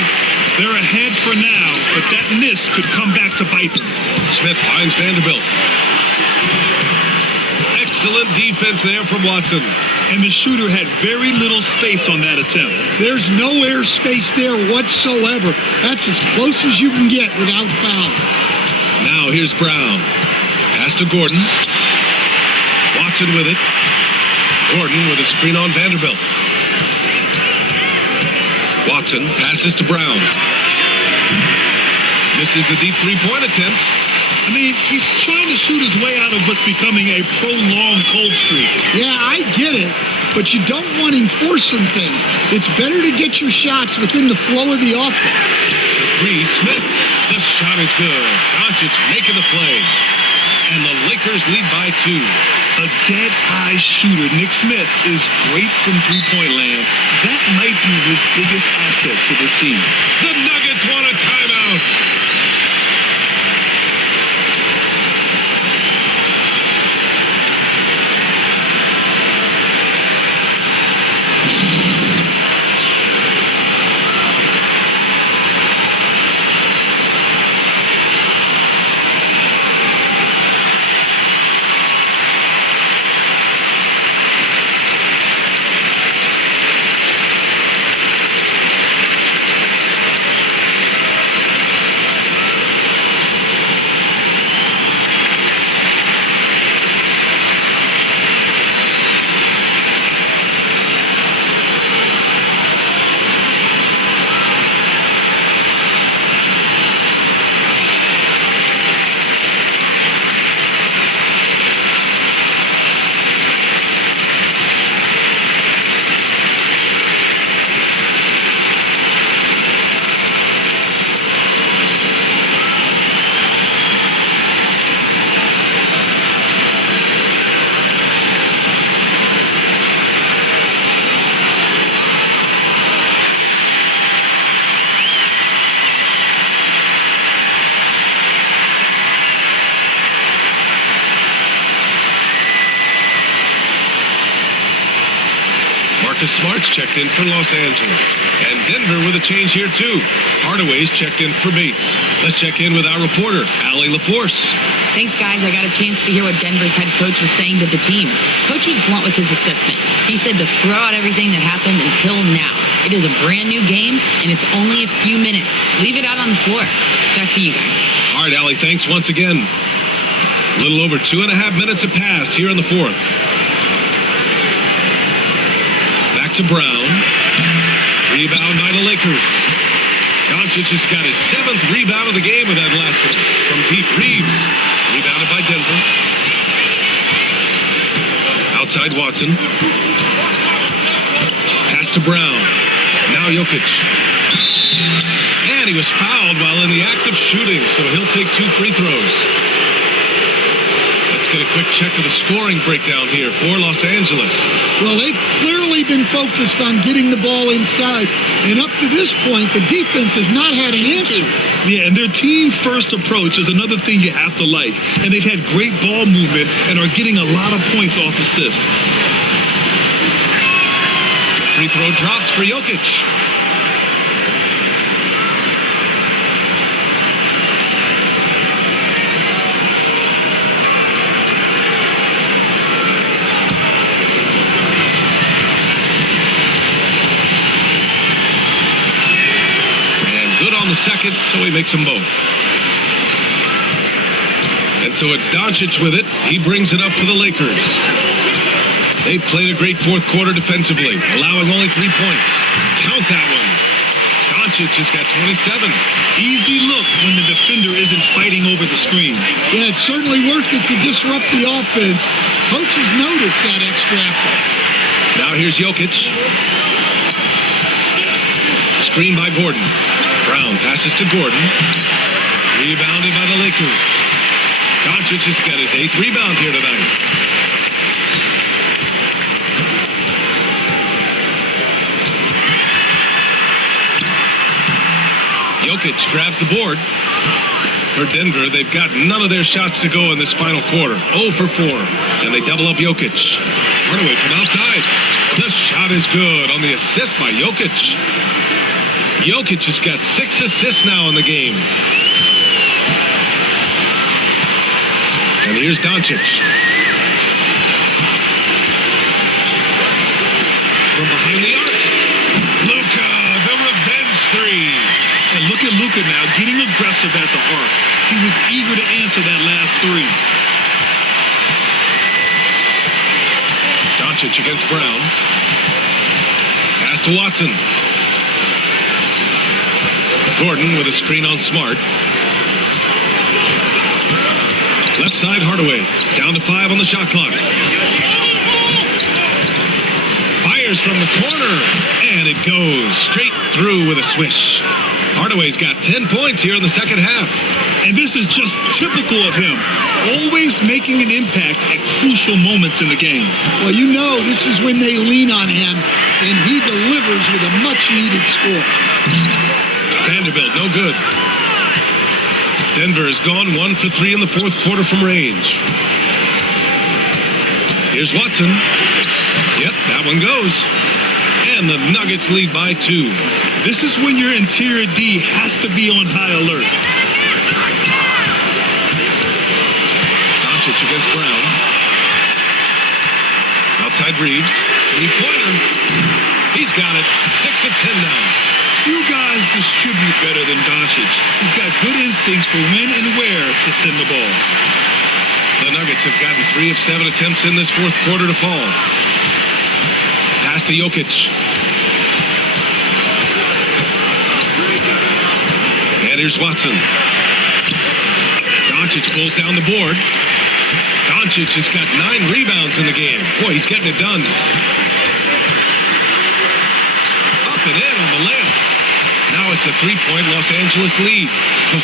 They're ahead for now, but that miss could come back to bite them. Smith finds Vanderbilt. Excellent defense there from Watson. And the shooter had very little space on that attempt. There's no air space there whatsoever. That's as close as you can get without foul. Now here's Brown. Pass to Gordon. Watson with it. Gordon with a screen on Vanderbilt. Watson passes to Brown. Misses the deep three-point attempt. I mean, he's trying to shoot his way out of what's becoming a prolonged cold streak. Yeah, I get it, but you don't want him forcing things. It's better to get your shots within the flow of the offense. The 3, Smith. The shot is good. Doncic making the play. And the Lakers lead by 2. A dead-eye shooter, Nick Smith, is great from three-point land. That might be his biggest asset to this team. The Nuggets want a timeout. Smart's checked in for Los Angeles. And Denver with a change here, too. Hardaway's checked in for Bates. Let's check in with our reporter, Allie LaForce. Thanks, guys. I got a chance to hear what Denver's head coach was saying to the team. Coach was blunt with his assessment. He said to throw out everything that happened until now. It is a brand new game, and it's only a few minutes. Leave it out on the floor. Back to you guys. All right, Allie, thanks once again. A little over 2.5 minutes have passed here in the 4th. To Brown. Rebound by the Lakers. Doncic has got his 7th rebound of the game with that last one. From deep, Reeves. Rebounded by Denver. Outside Watson. Pass to Brown. Now Jokic. And he was fouled while in the act of shooting, so he'll take 2 free throws. Let's get a quick check of the scoring breakdown here for Los Angeles. Well, they've clearly been focused on getting the ball inside, and up to this point, the defense has not had an answer. Yeah, and their team-first approach is another thing you have to like. And they've had great ball movement and are getting a lot of points off assists. The free throw drops for Jokic. Second, so he makes them both. And so it's Doncic with it. He brings it up for the Lakers. They played a great 4th quarter defensively, allowing only 3 points. Count that one. Doncic has got 27. Easy look when the defender isn't fighting over the screen. Yeah, it's certainly worth it to disrupt the offense. Coaches notice that extra effort. Now here's Jokic. Screen by Gordon. Brown passes to Gordon. Rebounded by the Lakers. Doncic has got his 8th rebound here tonight. Jokic grabs the board. For Denver, they've got none of their shots to go in this final quarter. 0 for 4. And they double up Jokic. Hardaway from outside. The shot is good on the assist by Jokic. Jokic has got 6 assists now in the game. And here's Doncic. From behind the arc. Luka, the revenge three. And look at Luka now getting aggressive at the arc. He was eager to answer that last three. Doncic against Brown. Pass to Watson. Gordon with a screen on Smart. Left side, Hardaway. Down to 5 on the shot clock. Fires from the corner. And it goes straight through with a swish. Hardaway's got 10 points here in the second half. And this is just typical of him. Always making an impact at crucial moments in the game. Well, you know this is when they lean on him, and he delivers with a much-needed score. Vanderbilt, no good. Denver has gone 1 for 3 in the fourth quarter from range. Here's Watson. Yep, that one goes. And the Nuggets lead by 2. This is when your interior D has to be on high alert. Doncic against Brown. Outside Reeves. 3-pointer. He's got it. 6 of 10 now. Few guys distribute better than Doncic. He's got good instincts for when and where to send the ball. The Nuggets have gotten 3 of 7 attempts in this fourth quarter to fall. Pass to Jokic. And here's Watson. Doncic pulls down the board. Doncic has got 9 rebounds in the game. Boy, he's getting it done. Up and in on the layup. Now it's a 3-point Los Angeles lead.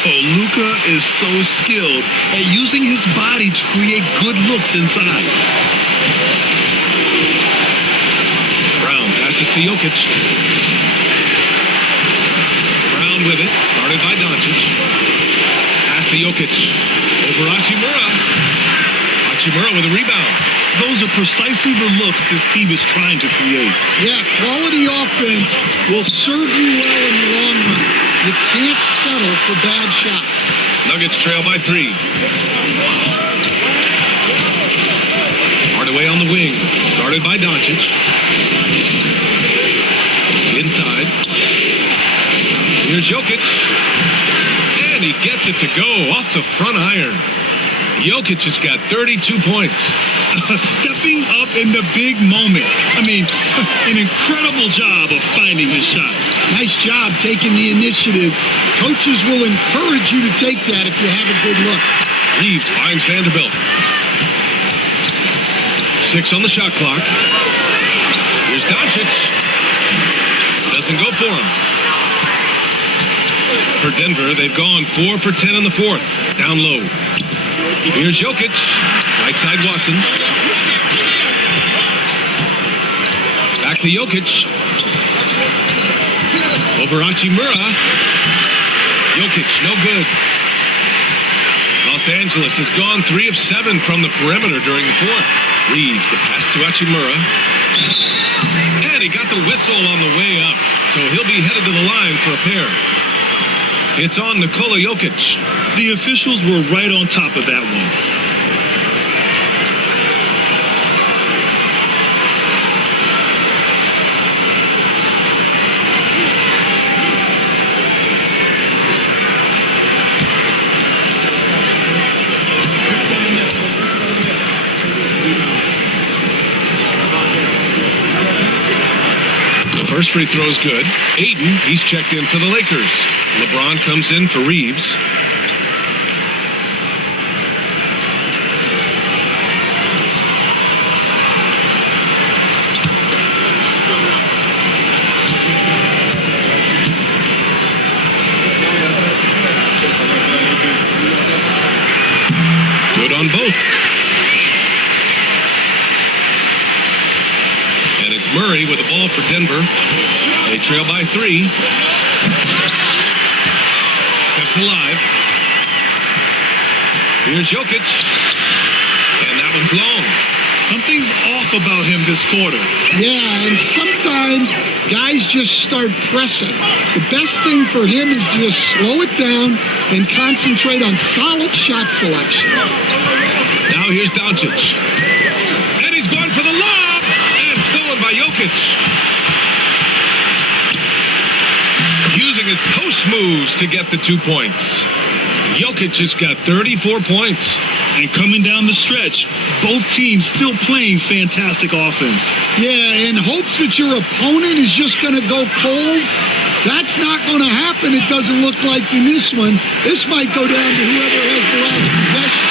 Oh, Luka is so skilled at using his body to create good looks inside. Brown passes to Jokic. Brown with it, guarded by Doncic. Pass to Jokic. Over Hachimura. Hachimura with a rebound. Those are precisely the looks this team is trying to create. Yeah, quality offense will serve you well in the long run. You can't settle for bad shots. Nuggets trail by 3. Hardaway on the wing, guarded by Doncic. Inside. Here's Jokic. And he gets it to go off the front iron. Jokic has got 32 points. Stepping up in the big moment. I mean, an incredible job of finding his shot. Nice job taking the initiative. Coaches will encourage you to take that if you have a good look. Reeves finds Vanderbilt. 6 on the shot clock. Here's Doncic. Doesn't go for him. For Denver, they've gone 4 for 10 in the fourth. Down low. Here's Jokic. Right side Watson. Back to Jokic. Over Hachimura. Jokic, no good. Los Angeles has gone 3 of 7 from the perimeter during the fourth. Reeves the pass to Hachimura. And he got the whistle on the way up, so he'll be headed to the line for a pair. It's on Nikola Jokic. The officials were right on top of that one. First free throw's good. Aiden, he's checked in for the Lakers. LeBron comes in for Reeves. Good on both. And it's Murray with the ball for Denver. They trail by 3. Kept alive. Here's Jokic. And that one's long. Something's off about him this quarter. Yeah, and sometimes guys just start pressing. The best thing for him is to just slow it down and concentrate on solid shot selection. Now here's Doncic. And he's going for the lob. And stolen by Jokic. Using his post moves to get the 2 points. Jokic has got 34 points. And coming down the stretch, both teams still playing fantastic offense. Yeah, in hopes that your opponent is just going to go cold. That's not going to happen, it doesn't look like in this one. This might go down to whoever has the last possession.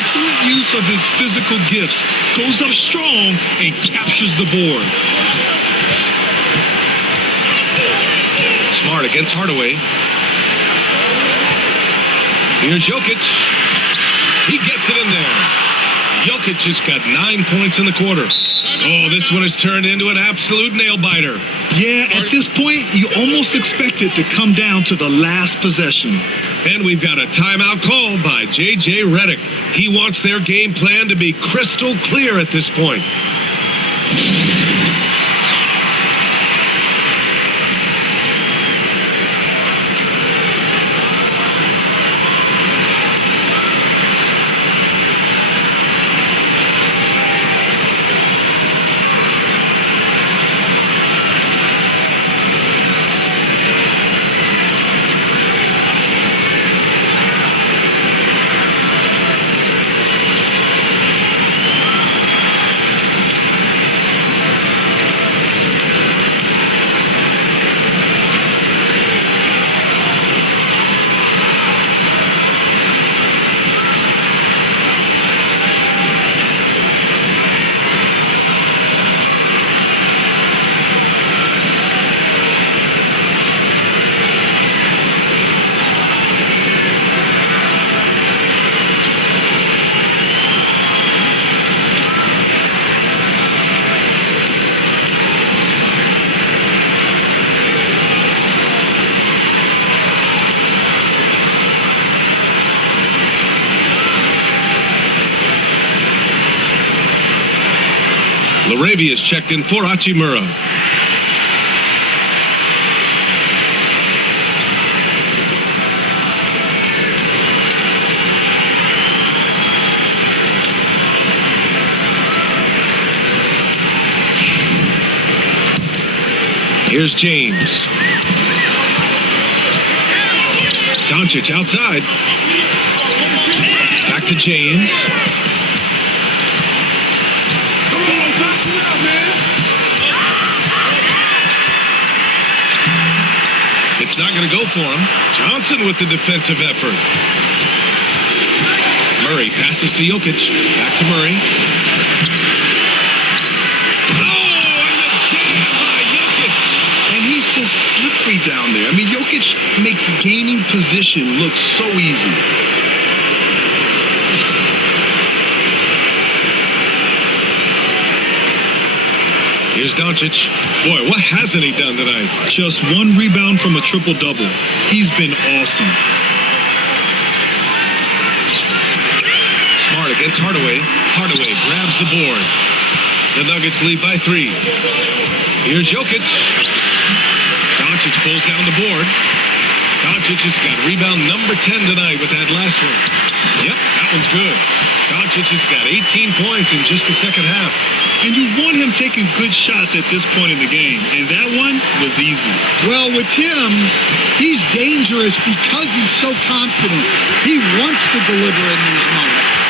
Excellent use of his physical gifts. Goes up strong and captures the board. Smart against Hardaway. Here's Jokic. He gets it in there. Jokic has got 9 points in the quarter. Oh, this one has turned into an absolute nail-biter. Yeah, at this point, you almost expect it to come down to the last possession. And we've got a timeout called by J.J. Redick. He wants their game plan to be crystal clear at this point. Laravia is checked in for Hachimura. Here's James. Doncic outside. Back to James. It's not going to go for him. Johnson with the defensive effort. Murray passes to Jokic. Back to Murray. Oh, and the jam by Jokic. And he's just slippery down there. I mean, Jokic makes gaining position look so easy. Here's Doncic. Boy, what hasn't he done tonight? Just one rebound from a triple-double. He's been awesome. Smart against Hardaway. Hardaway grabs the board. The Nuggets lead by 3. Here's Jokic. Doncic pulls down the board. Doncic has got rebound number 10 tonight with that last one. Yep, that one's good. Doncic has got 18 points in just the second half. And you want him taking good shots at this point in the game. And that one was easy. Well, with him, he's dangerous because he's so confident. He wants to deliver in these moments.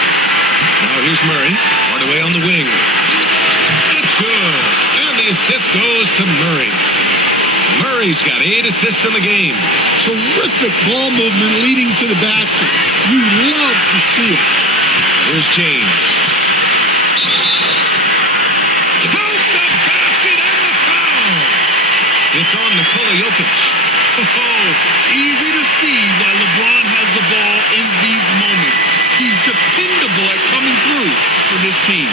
Now here's Murray. Hardaway on the wing. It's good. And the assist goes to Murray. Murray's got 8 assists in the game. Terrific ball movement leading to the basket. You love to see it. Here's James. Count the basket and the foul. It's on Nikola Jokic. Oh, easy to see why LeBron has the ball in these moments. He's dependable at coming through for this team.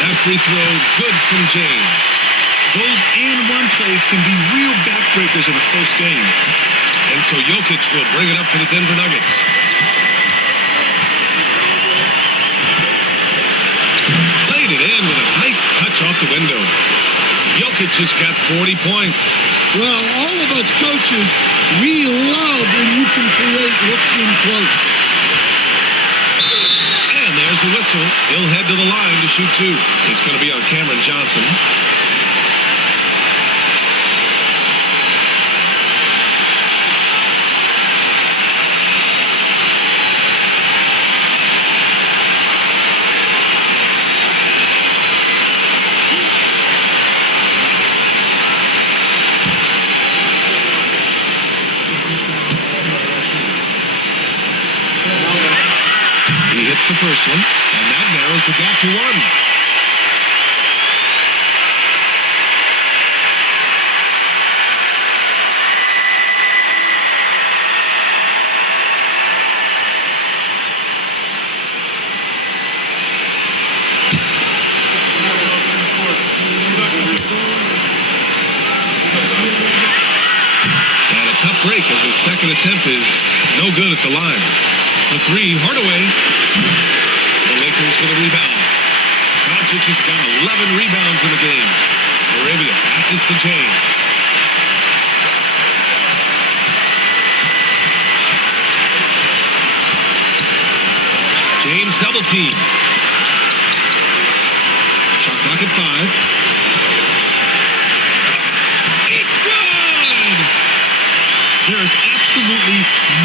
That free throw, good from James. Those and-one plays can be real backbreakers in a close game. And so Jokic will bring it up for the Denver Nuggets. Laid it in with a nice touch off the window. Jokic has got 40 points. Well, all of us coaches, we love when you can create looks in close. And there's a whistle. He'll head to the line to shoot two. It's going to be on Cameron Johnson. He hits the first one, and that narrows the gap to one. And a tough break as his second attempt is no good at the line. For three, Hardaway. The Lakers with a rebound. Doncic has got 11 rebounds in the game. Arabia passes to James. James double team. Shot clock at 5. It's good! There's absolutely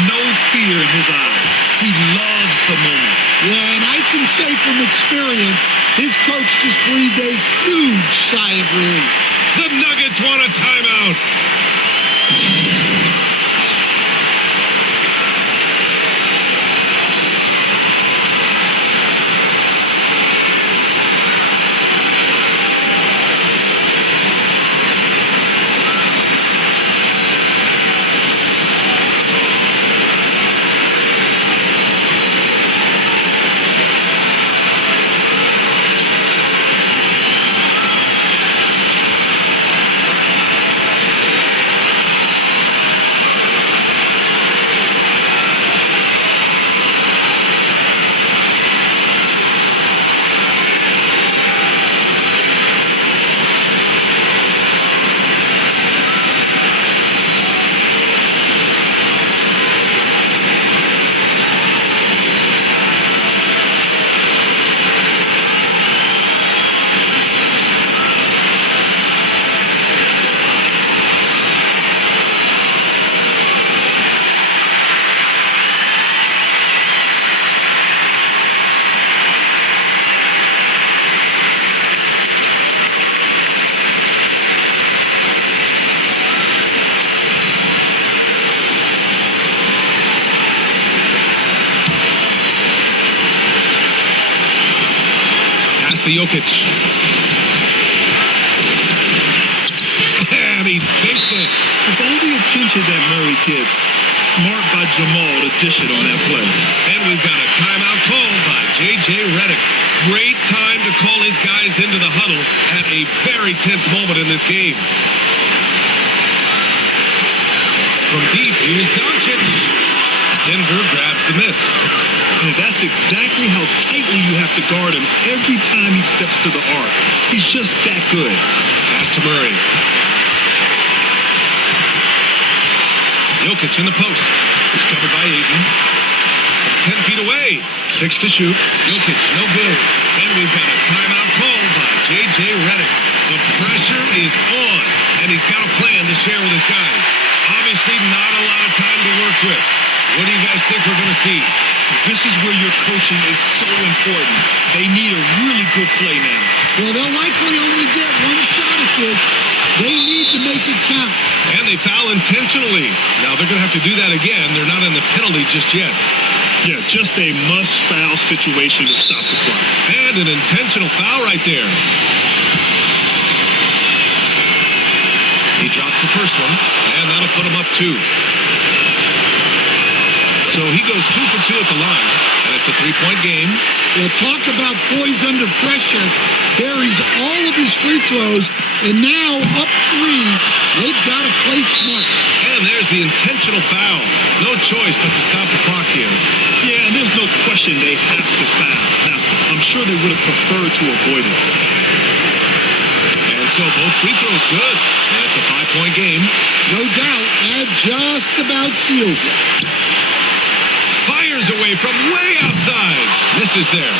no fear in his eyes. He loves the moment. Yeah, and I can say from experience, his coach just breathed a huge sigh of relief. The Nuggets want a timeout. To Jokic. And he sinks it. With all the attention that Murray gets, smart by Jamal to dish it on that play. And we've got a timeout called by J.J. Redick. Great time to call his guys into the huddle at a very tense moment in this game. From deep, here's Doncic. Denver grabs the miss. And that's exactly how tightly you have to guard him every time he steps to the arc. He's just that good. Pass to Murray. Jokic in the post. Is covered by Ayton. 10 feet away. 6 to shoot. Jokic, no good. And we've got a timeout called by J.J. Redick. The pressure is on, and he's got a plan to share with his guys. Obviously not a lot of time to work with. What do you guys think we're going to see? This is where your coaching is so important. They need a really good play now. Well, they'll likely only get one shot at this. They need to make it count. And they foul intentionally. Now they're going to have to do that again. They're not in the penalty just yet. Yeah, just a must-foul situation to stop the clock. And an intentional foul right there. He drops the first one, and that'll put him up 2. So he goes 2 for 2 at the line, and it's a 3-point game. Well, talk about poise under pressure. Buries all of his free throws, and now up 3. They've got to play smart. And there's the intentional foul. No choice but to stop the clock here. Yeah, and there's no question they have to foul. Now, I'm sure they would have preferred to avoid it. And so both free throws good. And it's a 5-point game. No doubt, that just about seals it. Fires away from way outside. Misses there.